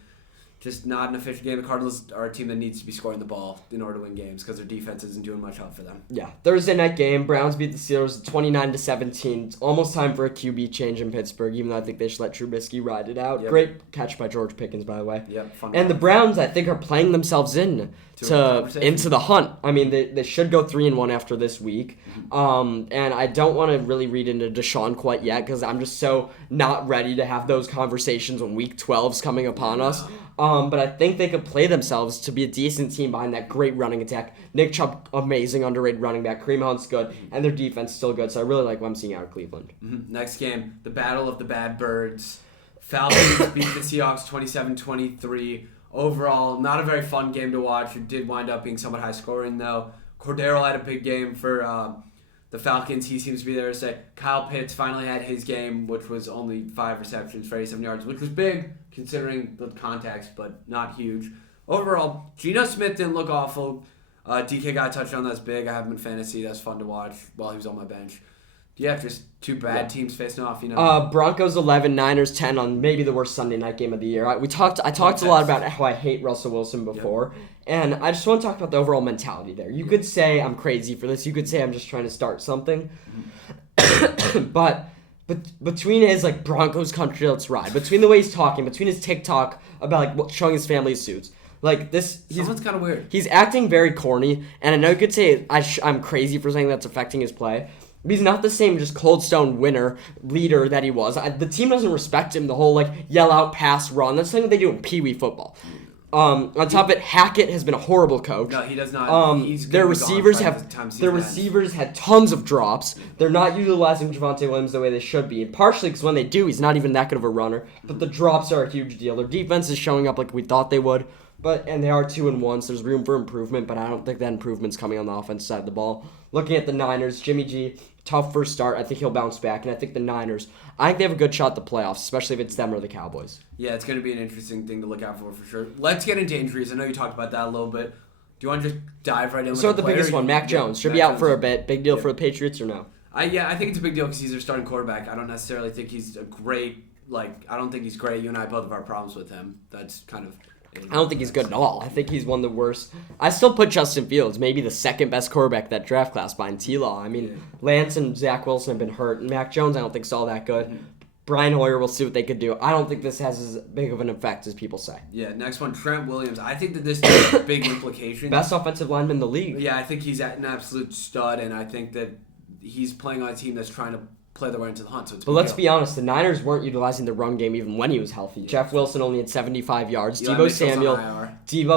just not an efficient game. The Cardinals are a team that needs to be scoring the ball in order to win games because their defense isn't doing much help for them. Yeah. Thursday night game, Browns beat the Steelers 29-17. It's almost time for a QB change in Pittsburgh, even though I think they should let Trubisky ride it out. Yep. Great catch by George Pickens, by the way. Yep. Fun and the Browns, I think, are playing themselves into the hunt. I mean, they should go 3-1 after this week. And I don't want to really read into Deshaun quite yet because I'm just so not ready to have those conversations when Week 12's coming upon us. But I think they could play themselves to be a decent team behind that great running attack. Nick Chubb, amazing, underrated running back. Kareem Hunt's good, and their defense still good. So I really like what I'm seeing out of Cleveland. Mm-hmm. Next game, the Battle of the Bad Birds. Falcons beat the Seahawks 27-23. Overall, not a very fun game to watch. It did wind up being somewhat high scoring, though. Cordero had a big game for the Falcons. He seems to be there to stay. Kyle Pitts finally had his game, which was only 5 receptions for 87 yards, which was big considering the context, but not huge. Overall, Geno Smith didn't look awful. DK got a touchdown. That's big. I have him in fantasy. That's fun to watch while he was on my bench. Yeah, just two bad teams facing off, Broncos 11, Niners 10 on maybe the worst Sunday night game of the year. I talked a lot about how I hate Russell Wilson before, and I just want to talk about the overall mentality there. You could say I'm crazy for this. You could say I'm just trying to start something. But between his Broncos country let's ride, between the way he's talking, between his TikTok about showing his family suits, someone's kind of weird. He's acting very corny, and I know you could say I'm crazy for saying that's affecting his play. He's not the same just cold stone winner leader that he was. The team doesn't respect him. The whole yell out, pass, run. That's something they do in Pee Wee football. On top of it, Hackett has been a horrible coach. No, he does not. Their receivers had tons of drops. They're not utilizing Javonte Williams the way they should be, and partially because when they do, he's not even that good of a runner. But the drops are a huge deal. Their defense is showing up like we thought they would. And they are 2-1, so there's room for improvement, but I don't think that improvement's coming on the offense side of the ball. Looking at the Niners, Jimmy G, tough first start. I think he'll bounce back, and I think the Niners, I think they have a good shot at the playoffs, especially if it's them or the Cowboys. Yeah, it's going to be an interesting thing to look out for sure. Let's get into injuries. I know you talked about that a little bit. Do you want to just dive right in with the biggest one, Mac Jones. Should be out for a bit. Big deal for the Patriots or no? I think it's a big deal because he's their starting quarterback. I don't necessarily think he's a great, I don't think he's great. You and I both have our problems with him. That's kind of... I don't think he's good at all. I think he's one of the worst. I still put Justin Fields, maybe the second best quarterback that draft class behind T-Law. I mean, Lance and Zach Wilson have been hurt, and Mac Jones I don't think's all that good. Brian Hoyer, we'll see what they could do. I don't think this has as big of an effect as people say. Yeah, next one, Trent Williams. I think that this has big implications. Best offensive lineman in the league. Yeah, I think he's an absolute stud, and I think that he's playing on a team that's trying to play their way into the hunt. So but let's be honest, the Niners weren't utilizing the run game even when he was healthy. Yeah. Jeff Wilson only had 75 yards. Deebo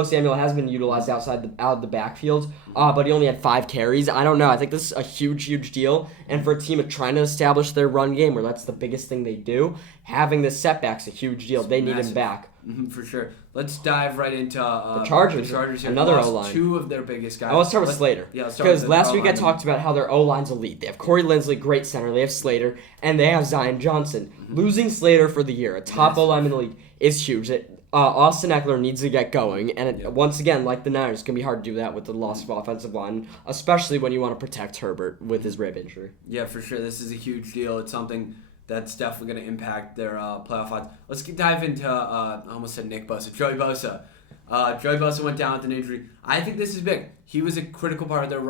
Samuel has been utilized out of the backfield, but he only had 5 carries. I don't know. I think this is a huge deal. And for a team trying to establish their run game, where that's the biggest thing they do, having this setback's a huge deal. They need him back. For sure. Let's dive right into the Chargers. Here. Another O-line. 2 of their biggest guys. I want to start with Slater. Yeah, because last week I talked about how their O-line's elite. They have Corey Linsley, great center. They have Slater, and they have Zion Johnson. Losing Slater for the year, a top O-line in the league, is huge. Austin Eckler needs to get going, and once again, like the Niners, it's going to be hard to do that with the loss of offensive line, especially when you want to protect Herbert with his rib injury. Yeah, for sure. This is a huge deal. It's something that's definitely going to impact their playoff odds. Let's dive into, I almost said Nick Bosa, Joey Bosa. Joey Bosa went down with an injury. I think this is big. He was a critical part of their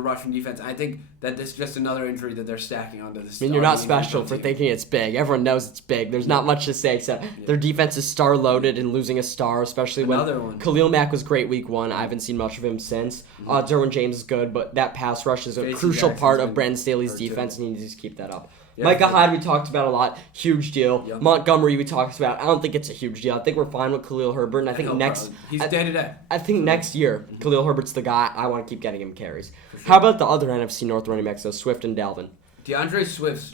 rushing defense. I think that this is just another injury that they're stacking onto this. I mean, you're not special for thinking it's big. Everyone knows it's big. There's not much to say except their defense is star-loaded and losing a star, especially when Khalil Mack was great week 1. I haven't seen much of him since. Derwin James is good, but that pass rush is a crucial part of Brandon Staley's defense, and he needs to keep that up. Yeah, Micah Hyde, we talked about a lot. Huge deal. Yep. Montgomery, we talked about. I don't think it's a huge deal. I think we're fine with Khalil Herbert. And I think he's day-to-day. I think next year, Khalil Herbert's the guy. I want to keep getting him carries. Sure. How about the other NFC North running backs, though, Swift and Dalvin? DeAndre Swift's...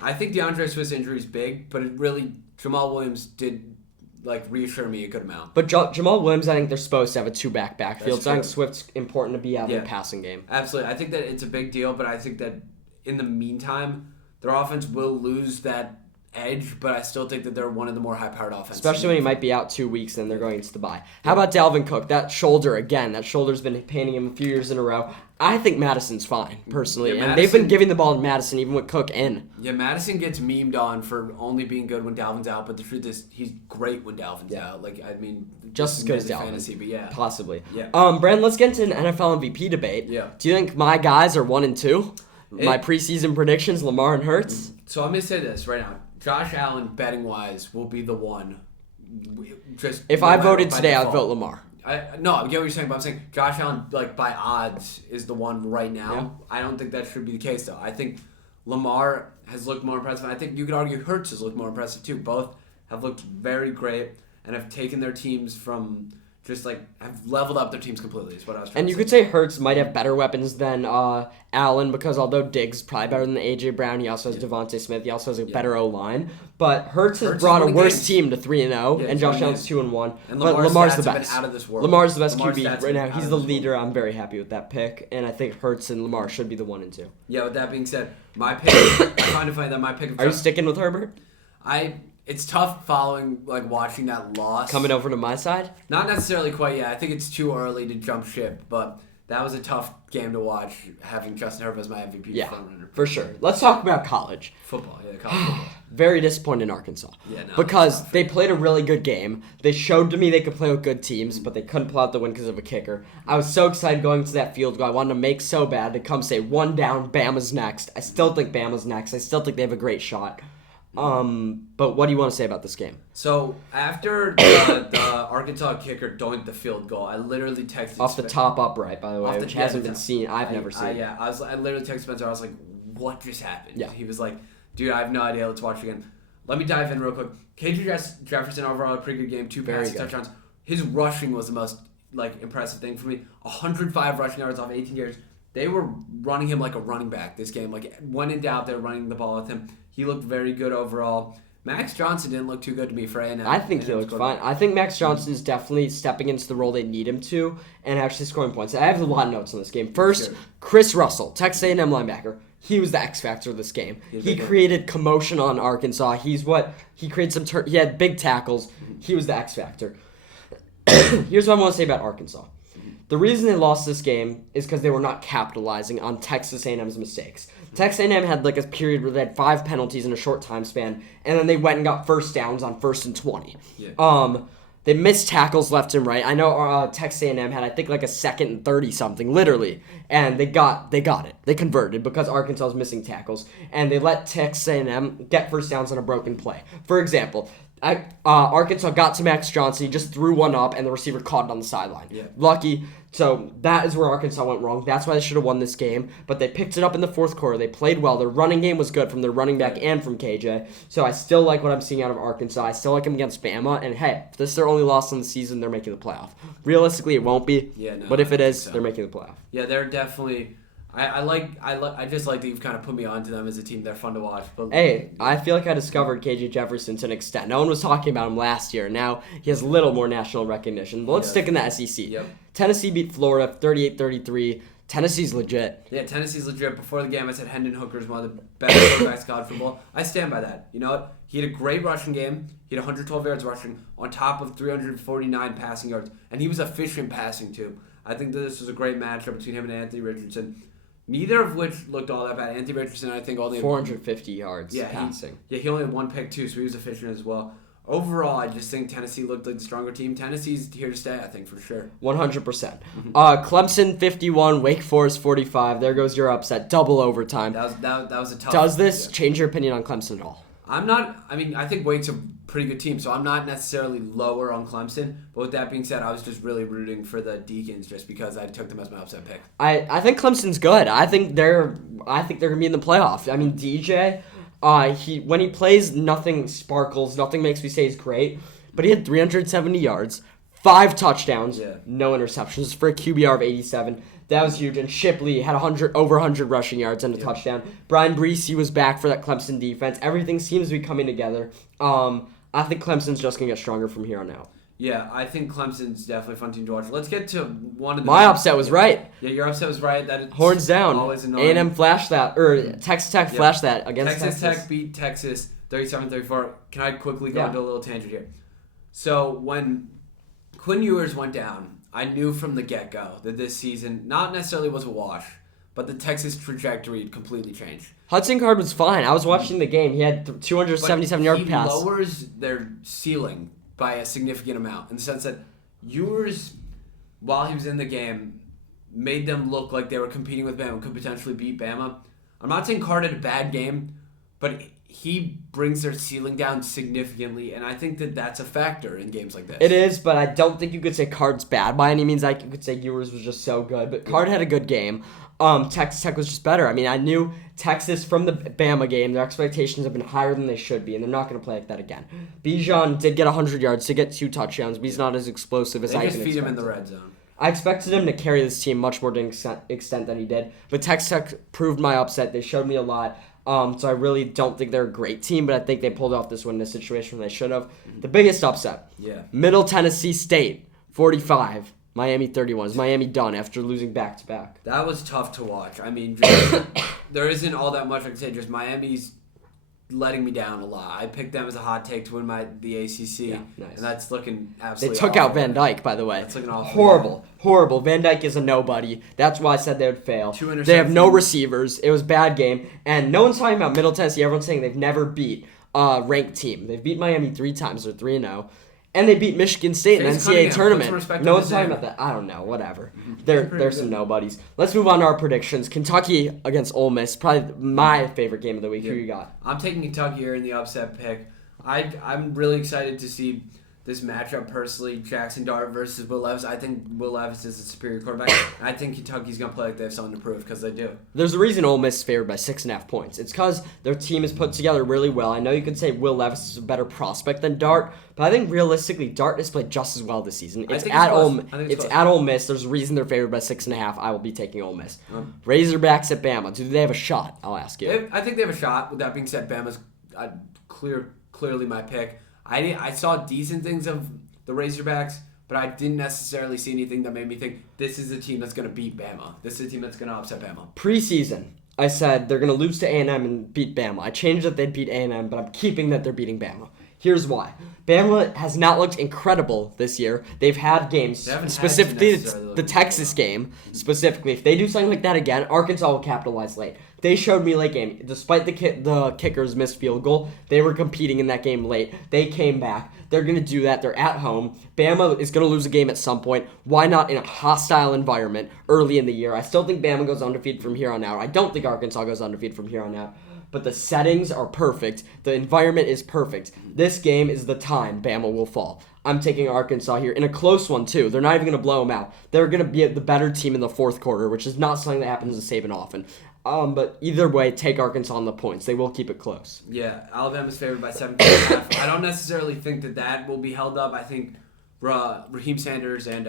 I think DeAndre Swift's injury is big, but it really... Jamal Williams did... reassure me a good amount. But Jamal Williams, I think they're supposed to have a 2-back backfield. So I think Swift's important to be out in the passing game. Absolutely. I think that it's a big deal, but I think that in the meantime... Their offense will lose that edge, but I still think that they're one of the more high-powered offenses. Especially when he might be out 2 weeks and they're going into the bye. How about Dalvin Cook? That shoulder's been paining him a few years in a row. I think Madison's fine, personally. And they've been giving the ball to Madison, even with Cook in. Yeah, Madison gets memed on for only being good when Dalvin's out, but the truth is he's great when Dalvin's out. Just as good as Dalvin. Fantasy, but yeah. Possibly. Yeah. Brandon, let's get into an NFL MVP debate. Yeah. Do you think my guys are 1 and 2? My preseason predictions, Lamar and Hurts. So I'm going to say this right now. Josh Allen, betting-wise, will be the one. If I voted today, I'd vote Lamar. No, I get what you're saying, but I'm saying Josh Allen, by odds, is the one right now. Yeah. I don't think that should be the case, though. I think Lamar has looked more impressive. I think you could argue Hurts has looked more impressive, too. Both have looked very great and have taken their teams from just like have leveled up their teams completely. Is what I was trying And to you say. could say Hurts might have better weapons than Allen because although Diggs probably better than A.J. Brown, he also has Devontae Smith. He also has a better O-line. But Hurts has brought a worse team to 3-0, and Josh Allen's 2-1. And But Lamar's the stats have best. been out of this world. Lamar's the best Lamar's QB stats right now. have been He's out the of this leader. world. I'm very happy with that pick, and I think Hurts and Lamar should be the 1 and 2. Yeah. With that being said, my pick. I find it funny that my pick. Are you sticking with Herbert? It's tough following, like, watching that loss. Coming over to my side? Not necessarily quite yet. I think it's too early to jump ship, but that was a tough game to watch, having Justin Herbert as my MVP. Yeah, for sure. Let's talk about college. Football, college football. Very disappointed in Arkansas. Yeah, no, because they played a really good game. They showed to me they could play with good teams, but they couldn't pull out the win because of a kicker. I was so excited going to that field goal. I wanted to make so bad to come say 1 down, Bama's next. I still think Bama's next. I still think they have a great shot. But what do you want to say about this game? So after the Arkansas kicker doinked the field goal, I literally texted off the top upright, by the way, which hasn't been seen. I've never seen. I literally texted Spencer. I was like, "What just happened?" Yeah. He was like, "Dude, I have no idea. Let's watch again." Let me dive in real quick. KJ Jefferson overall a pretty good game. 2 passes, touchdowns. His rushing was the most impressive thing for me. 105 rushing yards off 18 yards. They were running him like a running back this game. Like, when in doubt, they're running the ball with him. He looked very good overall. Max Johnson didn't look too good to me for A&M. I think he looked fine. I think Max Johnson is definitely stepping into the role they need him to and actually scoring points. I have a lot of notes on this game. First, Chris Russell, Texas A&M linebacker. He was the X factor of this game. He created commotion on Arkansas. He created he had big tackles. He was the X factor. Here's what I want to say about Arkansas. The reason they lost this game is because they were not capitalizing on Texas A&M's mistakes. Texas A&M had like a period where they had 5 penalties in a short time span, and then they went and got first downs on 1st and 20. Yeah. They missed tackles left and right. I know Texas A&M had, I think, like a 2nd and 30 something, literally, and they got it. They converted because Arkansas was missing tackles, and they let Texas A&M get first downs on a broken play. For example, Arkansas got to Max Johnson. He just threw one up, and the receiver caught it on the sideline. Yeah. Lucky. So that is where Arkansas went wrong. That's why they should have won this game. But they picked it up in the 4th quarter. They played well. Their running game was good from their running back and from KJ. So I still like what I'm seeing out of Arkansas. I still like them against Bama. And hey, if this is their only loss in the season, they're making the playoff. Realistically, it won't be. But if it is, they're making the playoff. Yeah, they're definitely. I just like that you've kind of put me onto them as a team. They're fun to watch. But hey, I feel like I discovered KJ Jefferson to an extent. No one was talking about him last year. Now he has a little more national recognition. But let's stick in the SEC. Yep. Tennessee beat Florida 38-33. Tennessee's legit. Yeah, Tennessee's legit. Before the game, I said Hendon Hooker is one of the best quarterbacks in college football. I stand by that. You know what? He had a great rushing game. He had 112 yards rushing on top of 349 passing yards. And he was efficient passing, too. I think that this was a great matchup between him and Anthony Richardson. Neither of which looked all that bad. Anthony Richardson, I think, only 450 yards passing. He only had 1 pick, too, so he was efficient as well. Overall, I just think Tennessee looked like the stronger team. Tennessee's here to stay, I think, for sure. 100%. Clemson 51, Wake Forest 45. There goes your upset. Double overtime. That was a tough. Does this change your opinion on Clemson at all? I think Wake's a pretty good team, so I'm not necessarily lower on Clemson. But with that being said, I was just really rooting for the Deacons just because I took them as my upset pick. I think Clemson's good. I think they're gonna be in the playoff. I mean, DJ, when he plays, nothing sparkles. Nothing makes me say he's great. But he had 370 yards, 5 touchdowns, no interceptions for a QBR of 87. That was huge. And Shipley had over 100 rushing yards and a touchdown. Brian Breesy was back for that Clemson defense. Everything seems to be coming together. I think Clemson's just going to get stronger from here on out. Yeah, I think Clemson's definitely a fun team to watch. Let's get to one of the... My upset was right. Yeah, your upset was right. That Horns down. Always annoying. A&M flashed that, or Texas Tech flashed that against Texas. Texas Tech beat Texas 37-34. Can I quickly go into a little tangent here? So when Quinn Ewers went down, I knew from the get-go that this season not necessarily was a wash, but the Texas trajectory completely changed. Hudson Card was fine. I was watching the game. He had 277-yard pass. He lowers their ceiling by a significant amount in the sense that Ewers, while he was in the game, made them look like they were competing with Bama and could potentially beat Bama. I'm not saying Card had a bad game, but he brings their ceiling down significantly, and I think that that's a factor in games like this. It is, but I don't think you could say Card's bad by any means. You could say Ewers was just so good, but Card had a good game. Texas Tech was just better. I mean, I knew Texas from the Bama game, their expectations have been higher than they should be, and they're not going to play like that again. Bijan did get 100 yards, did get 2 touchdowns, but he's not as explosive as I can expect. They just feed him in the red zone. I expected him to carry this team much more to an extent than he did, but Texas Tech proved my upset. They showed me a lot. So I really don't think they're a great team, but I think they pulled off this win in a situation where they should have. The biggest upset. Yeah. Middle Tennessee State, 45. Miami 31. Is Miami done after losing back-to-back? That was tough to watch. I mean, there isn't all that much I can say. Just Miami's letting me down a lot. I picked them as a hot take to win the ACC, yeah, nice. And that's looking absolutely They took awful. out Van Dyke, by the way. That's looking awful. Horrible. Van Dyke is a nobody. That's why I said they would fail. 2 interceptions. They have no receivers. It was a bad game. And no one's talking about Middle Tennessee. Everyone's saying they've never beat a ranked team. They've beat Miami 3 times. They're 3-0. And they beat Michigan State in the NCAA tournament. No one's talking about that. I don't know. Whatever. They're some nobodies. Let's move on to our predictions. Kentucky against Ole Miss. Probably my favorite game of the week. Yeah. Who you got? I'm taking Kentucky here in the upset pick. I'm really excited to see this matchup personally. Jackson Dart versus Will Levis. I think Will Levis is a superior quarterback. I think Kentucky's going to play like they have something to prove because they do. There's a reason Ole Miss is favored by 6.5 points. It's because their team is put together really well. I know you could say Will Levis is a better prospect than Dart, but I think realistically Dart has played just as well this season. It's at Ole Miss. There's a reason they're favored by 6.5. I will be taking Ole Miss. Razorbacks at Bama. Do they have a shot? I'll ask you. I think they have a shot. With that being said, Bama's clearly my pick. I saw decent things of the Razorbacks, but I didn't necessarily see anything that made me think this is a team that's going to beat Bama. This is a team that's going to upset Bama. Preseason, I said they're going to lose to A&M and beat Bama. I changed that they'd beat A&M, but I'm keeping that they're beating Bama. Here's why. Bama has not looked incredible this year. They've had games, specifically the Texas game, specifically. If they do something like that again, Arkansas will capitalize late. They showed me late game. Despite the kicker's missed field goal, they were competing in that game late. They came back. They're going to do that. They're at home. Bama is going to lose a game at some point. Why not in a hostile environment early in the year? I still think Bama goes undefeated from here on out. I don't think Arkansas goes undefeated from here on out. But the settings are perfect. The environment is perfect. This game is the time Bama will fall. I'm taking Arkansas here in a close one, too. They're not even going to blow them out. They're going to be the better team in the fourth quarter, which is not something that happens to Saban often. But either way, take Arkansas on the points. They will keep it close. Yeah, Alabama's favored by 17.5. I don't necessarily think that will be held up. I think Raheem Sanders and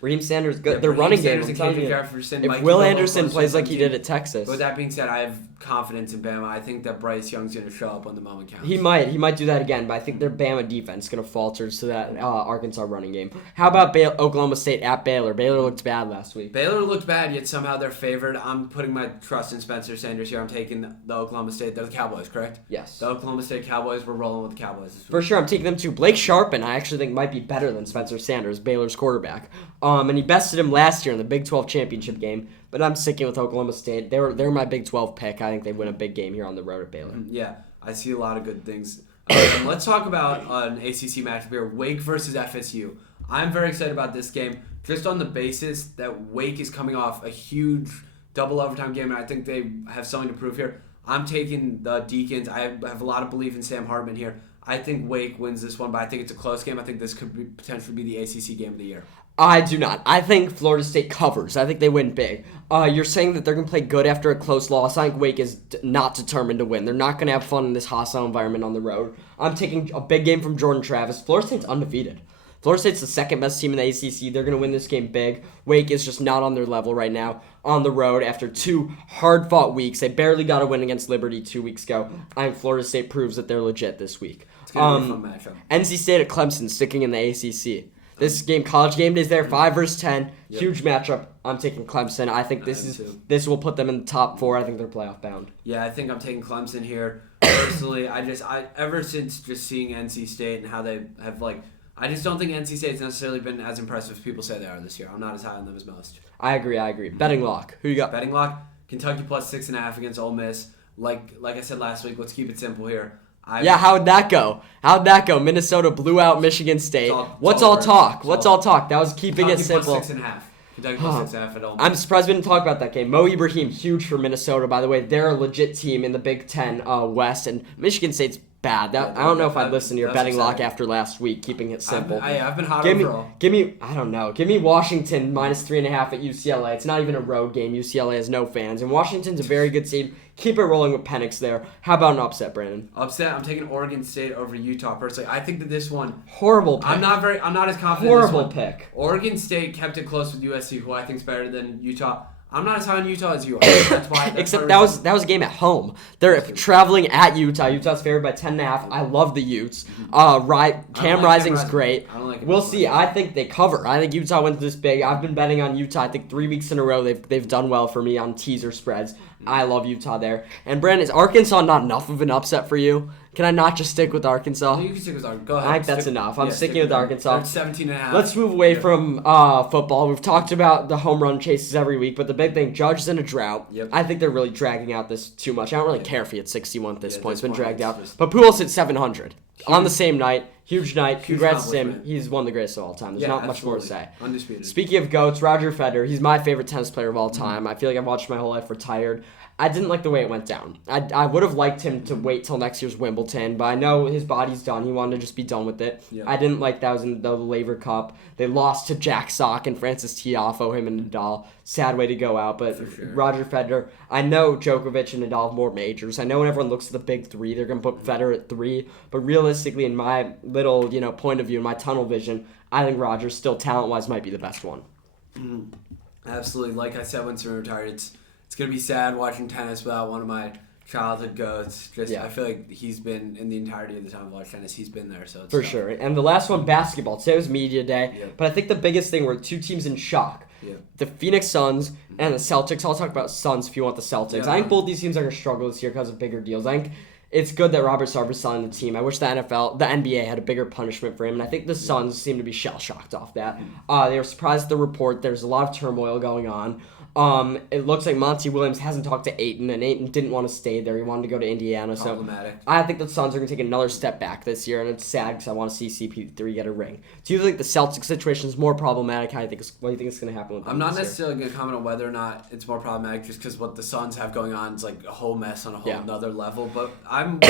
Raheem Sanders good. Their running game. If Will Anderson plays like he did at Texas. But with that being said, I have confidence in Bama. I think that Bryce Young's going to show up when the moment counts. He might do that again, but I think their Bama defense is going to falter to that Arkansas running game. How about Oklahoma State at Baylor? Baylor looked bad last week. Baylor looked bad, yet somehow they're favored. I'm putting my trust in Spencer Sanders here. I'm taking the Oklahoma State. They're the Cowboys, correct? Yes. The Oklahoma State Cowboys. We're rolling with the Cowboys this week. For sure, I'm taking them too. Blake Sharpen, I actually think might be better than Spencer Sanders, Baylor's quarterback. And he bested him last year in the Big 12 championship game. But I'm sticking with Oklahoma State. They're my Big 12 pick. I think they win a big game here on the road at Baylor. Yeah, I see a lot of good things. Let's talk about an ACC matchup here, Wake versus FSU. I'm very excited about this game, just on the basis that Wake is coming off a huge double overtime game, and I think they have something to prove here. I'm taking the Deacons. I have a lot of belief in Sam Hartman here. I think Wake wins this one, but I think it's a close game. I think this could potentially be the ACC game of the year. I do not. I think Florida State covers. I think they win big. You're saying that they're going to play good after a close loss. I think Wake is not determined to win. They're not going to have fun in this hostile environment on the road. I'm taking a big game from Jordan Travis. Florida State's undefeated. Florida State's the second best team in the ACC. They're going to win this game big. Wake is just not on their level right now on the road after 2 hard-fought weeks. They barely got a win against Liberty 2 weeks ago. I think Florida State proves that they're legit this week. It's going to be a fun matchup. NC State at Clemson sticking in the ACC. This game, College Game Day is there, 5 versus 10. Yep. Huge matchup. I'm taking Clemson. I think this will put them in the top 4. I think they're playoff bound. Yeah, I think I'm taking Clemson here. Personally, I ever since just seeing NC State and how they have I just don't think NC State's necessarily been as impressive as people say they are this year. I'm not as high on them as most. I agree. Betting lock. Who you got? Betting lock. Kentucky plus 6.5 against Ole Miss. Like I said last week, let's keep it simple here. How'd that go? Minnesota blew out Michigan State. What's all talk? That was keeping Kentucky it simple. Plus 6.5. Kentucky plus 6.5 at home. I'm surprised we didn't talk about that game. Mo Ibrahim, huge for Minnesota, by the way. They're a legit team in the Big Ten West, and Michigan State's bad. I don't know if I'd listen to your betting lock after last week, keeping it simple. I've been hot overall. Give me Washington minus 3.5 at UCLA. It's not even a road game. UCLA has no fans, and Washington's a very good team. Keep it rolling with Penix there. How about an upset, Brandon? Upset. I'm taking Oregon State over Utah personally. I think that this one horrible pick. I'm not as confident. Horrible in this one. pick. Oregon State kept it close with USC, who I think is better than Utah. I'm not as high on Utah as you are. That's why. Except that was a game at home. They're traveling at Utah. Utah's favored by 10.5. I love the Utes. Cam Rising's great. I don't like we'll see. I think they cover. I think Utah wins this big. I've been betting on Utah. I think 3 weeks in a row they've done well for me on teaser spreads. I love Utah there. And Brandon, is Arkansas not enough of an upset for you? Can I not just stick with Arkansas? You can stick with Arkansas. Go ahead. I think that's enough. I'm sticking with Arkansas. 17.5. Let's move away from football. We've talked about the home run chases every week, but the big thing, Judge is in a drought. Yep. I think they're really dragging out this too much. I don't really care if he hits 61 at this point. It's been dragged out. But Pujols hit 700 on the same night. Huge night. Congrats to him. He's one of the greatest of all time. There's not much more to say. Undisputed. Speaking of GOATs, Roger Federer. He's my favorite tennis player of all time. I feel like I've watched my whole life retired. I didn't like the way it went down. I would have liked him to wait till next year's Wimbledon, but I know his body's done. He wanted to just be done with it. Yeah. I didn't like that was in the Laver Cup. They lost to Jack Sock and Francis Tiafoe, him and Nadal. Sad way to go out, but sure. Roger Federer. I know Djokovic and Nadal have more majors. I know when everyone looks at the big three, they're going to put Federer at 3. But realistically, in my little point of view, in my tunnel vision, I think Roger still talent-wise might be the best one. Absolutely. Like I said, when Serena retired, it's going to be sad watching tennis without one of my childhood goats. I feel like he's been, in the entirety of the time I've watched tennis, he's been there. So it's for sure. And the last one, basketball. Today was media day. Yep. But I think the biggest thing were 2 teams in shock. Yep. The Phoenix Suns and the Celtics. I'll talk about Suns if you want the Celtics. Yep. I think both these teams are going to struggle this year because of bigger deals. I think it's good that Robert Sarver's selling the team. I wish the NBA had a bigger punishment for him. And I think the Suns seem to be shell-shocked off that. They were surprised at the report. There's a lot of turmoil going on. It looks like Monty Williams hasn't talked to Ayton, and Ayton didn't want to stay there. He wanted to go to Indiana. Problematic. So I think the Suns are going to take another step back this year, and it's sad because I want to see CP3 get a ring. Do you think the Celtics situation is more problematic? What do you think is going to happen with them? I'm not necessarily going to comment on whether or not it's more problematic just because what the Suns have going on is like a whole mess on a whole another level. But I'm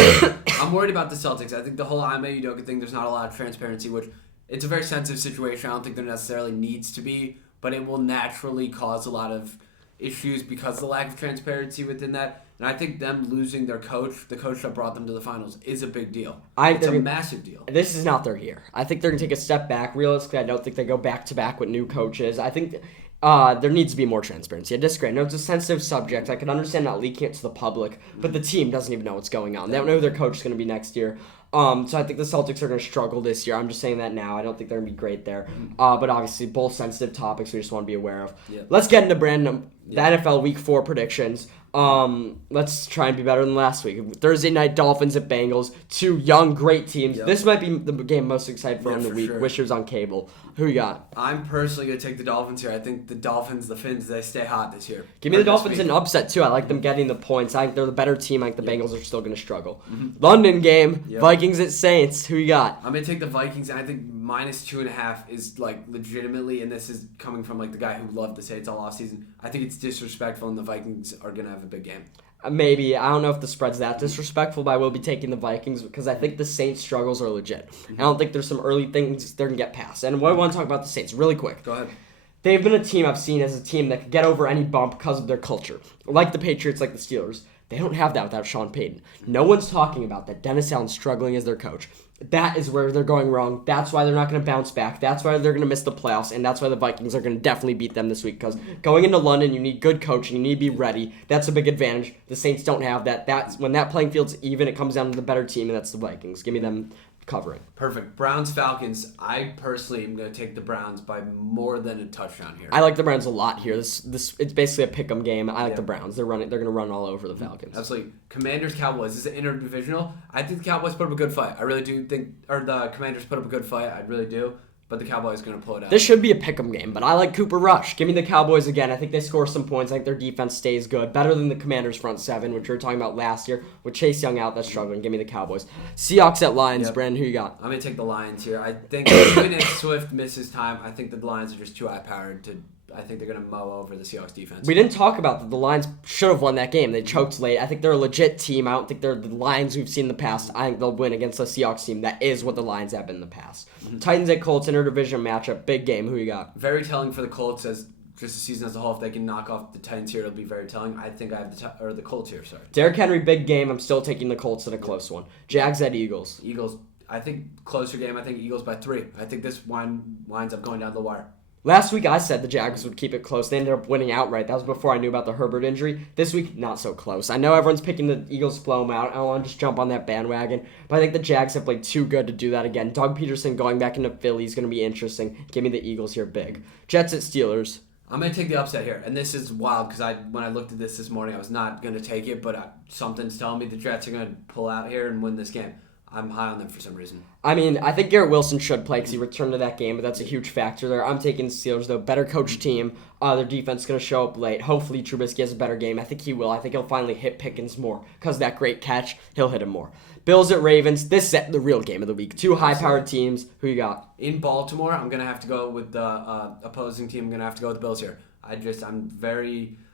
worried about the Celtics. I think the whole Ime Udoka thing, there's not a lot of transparency, which it's a very sensitive situation. I don't think there necessarily needs to be, but it will naturally cause a lot of issues because of the lack of transparency within that. And I think them losing their coach, the coach that brought them to the finals, is a big deal. It's a massive deal. This is not their year. I think they're going to take a step back. Realistically, I don't think they go back-to-back with new coaches. I think there needs to be more transparency. I disagree. I know it's a sensitive subject. I can understand not leaking it to the public, but the team doesn't even know what's going on. They don't know who their coach is going to be next year. So I think the Celtics are going to struggle this year. I'm just saying that now. I don't think they're going to be great there. But obviously, both sensitive topics we just want to be aware of. Yep. Let's get into Brandon, the NFL Week 4 predictions. Let's try and be better than last week. Thursday night, Dolphins at Bengals. 2 young, great teams. Yep. This might be the game most excited for in the week. Sure. Wish it was on cable. Who you got? I'm personally going to take the Dolphins here. I think the Dolphins, the Finns, they stay hot this year. Give me the Dolphins in an upset, too. I like them getting the points. I think they're the better team. I think the Bengals are still going to struggle. Mm-hmm. London game, Vikings at Saints. Who you got? I'm going to take the Vikings, and I think minus 2.5 is, like, legitimately, and this is coming from, like, the guy who loved the Saints all offseason. I think it's disrespectful, and the Vikings are going to have a big game. Maybe. I don't know if the spread's that disrespectful, but I will be taking the Vikings because I think the Saints' struggles are legit. I don't think there's some early things they're going to get past. And what I want to talk about the Saints really quick. Go ahead. They've been a team I've seen as a team that could get over any bump because of their culture. Like the Patriots, like the Steelers. They don't have that without Sean Payton. No one's talking about that. Dennis Allen's struggling as their coach. That is where they're going wrong. That's why they're not going to bounce back. That's why they're going to miss the playoffs, and that's why the Vikings are going to definitely beat them this week because going into London, you need good coaching. You need to be ready. That's a big advantage. The Saints don't have that. That's when that playing field's even, it comes down to the better team, and that's the Vikings. Give me them covering. Perfect. Browns-Falcons. I personally am going to take the Browns by more than a touchdown here. I like the Browns a lot here. This it's basically a pick-em game. I like the Browns. They're going to run all over the Falcons. Absolutely. Commanders-Cowboys. This is an interdivisional. I think the Cowboys put up a good fight. I really do think, or the Commanders put up a good fight. I really do. But the Cowboys are going to pull it out. This should be a pick'em game, but I like Cooper Rush. Give me the Cowboys again. I think they score some points. I think their defense stays good. Better than the Commanders' front seven, which we were talking about last year. With Chase Young out, that's struggling. Give me the Cowboys. Seahawks at Lions. Brandon, who you got? I'm going to take the Lions here. I think even if Swift misses time, I think the Lions are just too high-powered to I think they're going to mow over the Seahawks defense. We didn't talk about that. The Lions should have won that game. They choked late. I think they're a legit team. I don't think they're the Lions we've seen in the past. I think they'll win against the Seahawks team. That is what the Lions have been in the past. Titans at Colts, interdivision matchup. Big game. Who you got? Very telling for the Colts as just the season as a whole. If they can knock off the Titans here, it'll be very telling. I think I have the Colts here, sorry. Derrick Henry, big game. I'm still taking the Colts in a close one. Jags at Eagles. Eagles, I think closer game. I think Eagles by 3. I think this winds up going down the wire. Last week I said the Jags would keep it close. They ended up winning outright. That was before I knew about the Herbert injury. This week, not so close. I know everyone's picking the Eagles to blow them out. I don't want to just jump on that bandwagon. But I think the Jags have played too good to do that again. Doug Peterson going back into Philly is going to be interesting. Give me the Eagles here big. Jets at Steelers. I'm going to take the upset here. And this is wild because when I looked at this morning, I was not going to take it. But something's telling me the Jets are going to pull out here and win this game. I'm high on them for some reason. I mean, I think Garrett Wilson should play because he returned to that game, but that's a huge factor there. I'm taking the Steelers, though. Better coached team. Their defense is going to show up late. Hopefully, Trubisky has a better game. I think he will. I think he'll finally hit Pickens more because of that great catch. He'll hit him more. Bills at Ravens. This is the real game of the week. Two high-powered teams. Who you got? In Baltimore, I'm going to have to go with the opposing team. I'm going to have to go with the Bills here.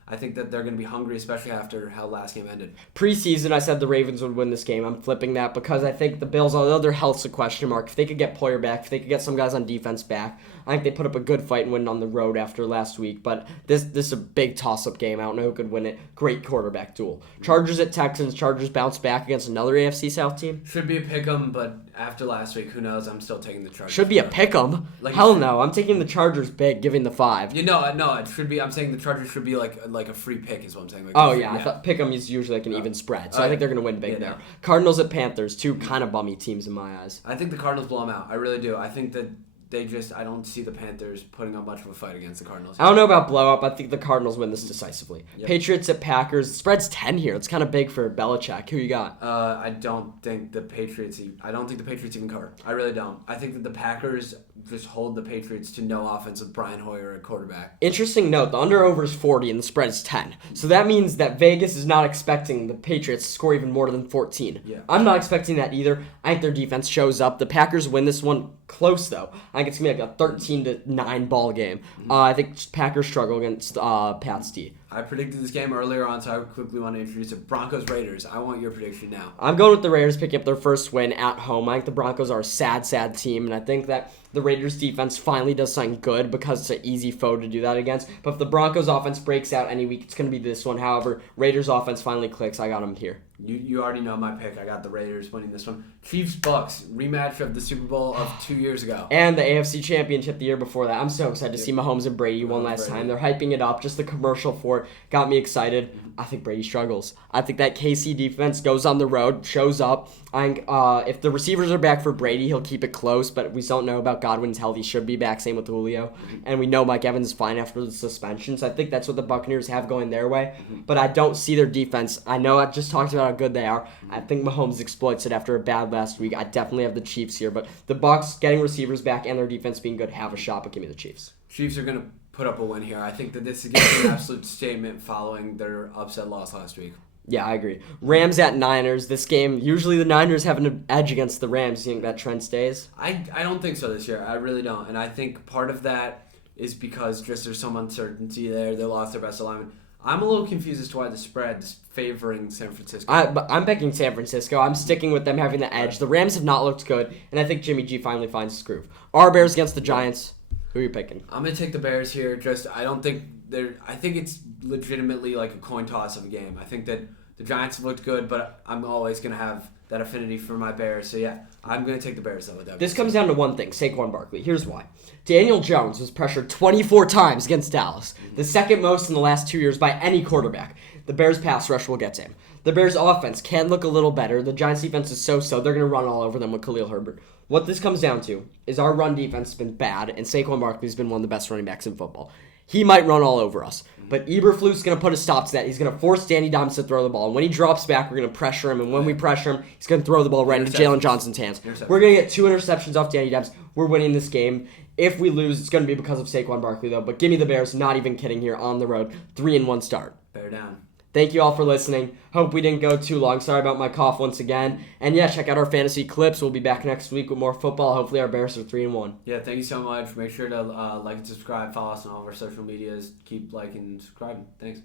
I think that they're going to be hungry, especially after how last game ended. Preseason, I said the Ravens would win this game. I'm flipping that because I think the Bills, although their health's a question mark, if they could get Poyer back, if they could get some guys on defense back, I think they put up a good fight and win on the road after last week. But this is a big toss-up game. I don't know who could win it. Great quarterback duel. Chargers at Texans. Chargers bounce back against another AFC South team. Should be a pick-em, but after last week, who knows? I'm still taking the Chargers. Should be a pick-em? Hell no. I'm taking the Chargers big, giving the 5. No, it should be. I'm saying the Chargers should be like a free pick is what I'm saying. I thought pick-em is usually like an even spread, so I think they're going to win big there. No. Cardinals at Panthers, two kind of bummy teams in my eyes. I think the Cardinals blow them out. I really do. I think that I don't see the Panthers putting up much of a fight against the Cardinals. I don't know about blow up. I think the Cardinals win this decisively. Yep. Patriots at Packers. The spread's 10 here. It's kind of big for Belichick. Who you got? I don't think the Patriots even cover. I really don't. I think that the Packers just hold the Patriots to no offense with Brian Hoyer at quarterback. Interesting note, the under-over is 40 and the spread is 10. So that means that Vegas is not expecting the Patriots to score even more than 14. Yeah. I'm not expecting that either. I think their defense shows up. The Packers win this one close, though. I think it's going to be like a 13-9 ball game. I think Packers struggle against Pat's D. I predicted this game earlier on, so I quickly want to introduce it. Broncos-Raiders. I want your prediction now. I'm going with the Raiders picking up their first win at home. I think the Broncos are a sad, sad team, and I think that the Raiders defense finally does something good because it's an easy foe to do that against. But if the Broncos offense breaks out any week, it's going to be this one. However, Raiders offense finally clicks. I got them here. You already know my pick. I got the Raiders winning this one. Chiefs-Bucks, rematch of the Super Bowl of 2 years ago. And the AFC Championship the year before that. I'm so excited to see Mahomes and Brady one last time. They're hyping it up. Just the commercial for it got me excited. I think Brady struggles. I think that KC defense goes on the road, shows up. I think if the receivers are back for Brady, he'll keep it close, but we don't know about Godwin's health. He should be back, same with Julio. And we know Mike Evans is fine after the suspension, so I think that's what the Buccaneers have going their way. But I don't see their defense. I know I just talked about how good they are. I think Mahomes exploits it after a bad last week. I definitely have the Chiefs here, but the Bucs getting receivers back and their defense being good have a shot, but give me the Chiefs. Chiefs are going to put up a win here. I think that this is going to be an absolute statement following their upset loss last week. Yeah, I agree. Rams at Niners. This game, usually the Niners have an edge against the Rams. You think that trend stays? I don't think so this year. I really don't. And I think part of that is because just there's some uncertainty there. They lost their best alignment. I'm a little confused as to why the spread is favoring San Francisco. I'm picking San Francisco. I'm sticking with them having the edge. The Rams have not looked good, and I think Jimmy G finally finds his groove. Our Bears against the Giants. Who are you picking? I'm going to take the Bears here. I think it's legitimately like a coin toss of a game. I think that the Giants have looked good, but I'm always going to have that affinity for my Bears. So, yeah, I'm going to take the Bears, though. This comes down to one thing, Saquon Barkley. Here's why. Daniel Jones was pressured 24 times against Dallas, the second most in the last 2 years by any quarterback. The Bears' pass rush will get to him. The Bears' offense can look a little better. The Giants' defense is so-so. They're going to run all over them with Khalil Herbert. What this comes down to is our run defense has been bad, and Saquon Barkley has been one of the best running backs in football. He might run all over us, but Eberflus going to put a stop to that. He's going to force Danny Dimes to throw the ball, and when he drops back, we're going to pressure him, and when we pressure him, he's going to throw the ball right into Jalen Johnson's hands. We're going to get 2 interceptions off Danny Dimes. We're winning this game. If we lose, it's going to be because of Saquon Barkley, though, but give me the Bears, not even kidding here, on the road. 3-1 start. Bear down. Thank you all for listening. Hope we didn't go too long. Sorry about my cough once again. And yeah, check out our fantasy clips. We'll be back next week with more football. Hopefully our Bears are 3-1. Yeah, thank you so much. Make sure to like and subscribe. Follow us on all of our social medias. Keep liking and subscribing. Thanks.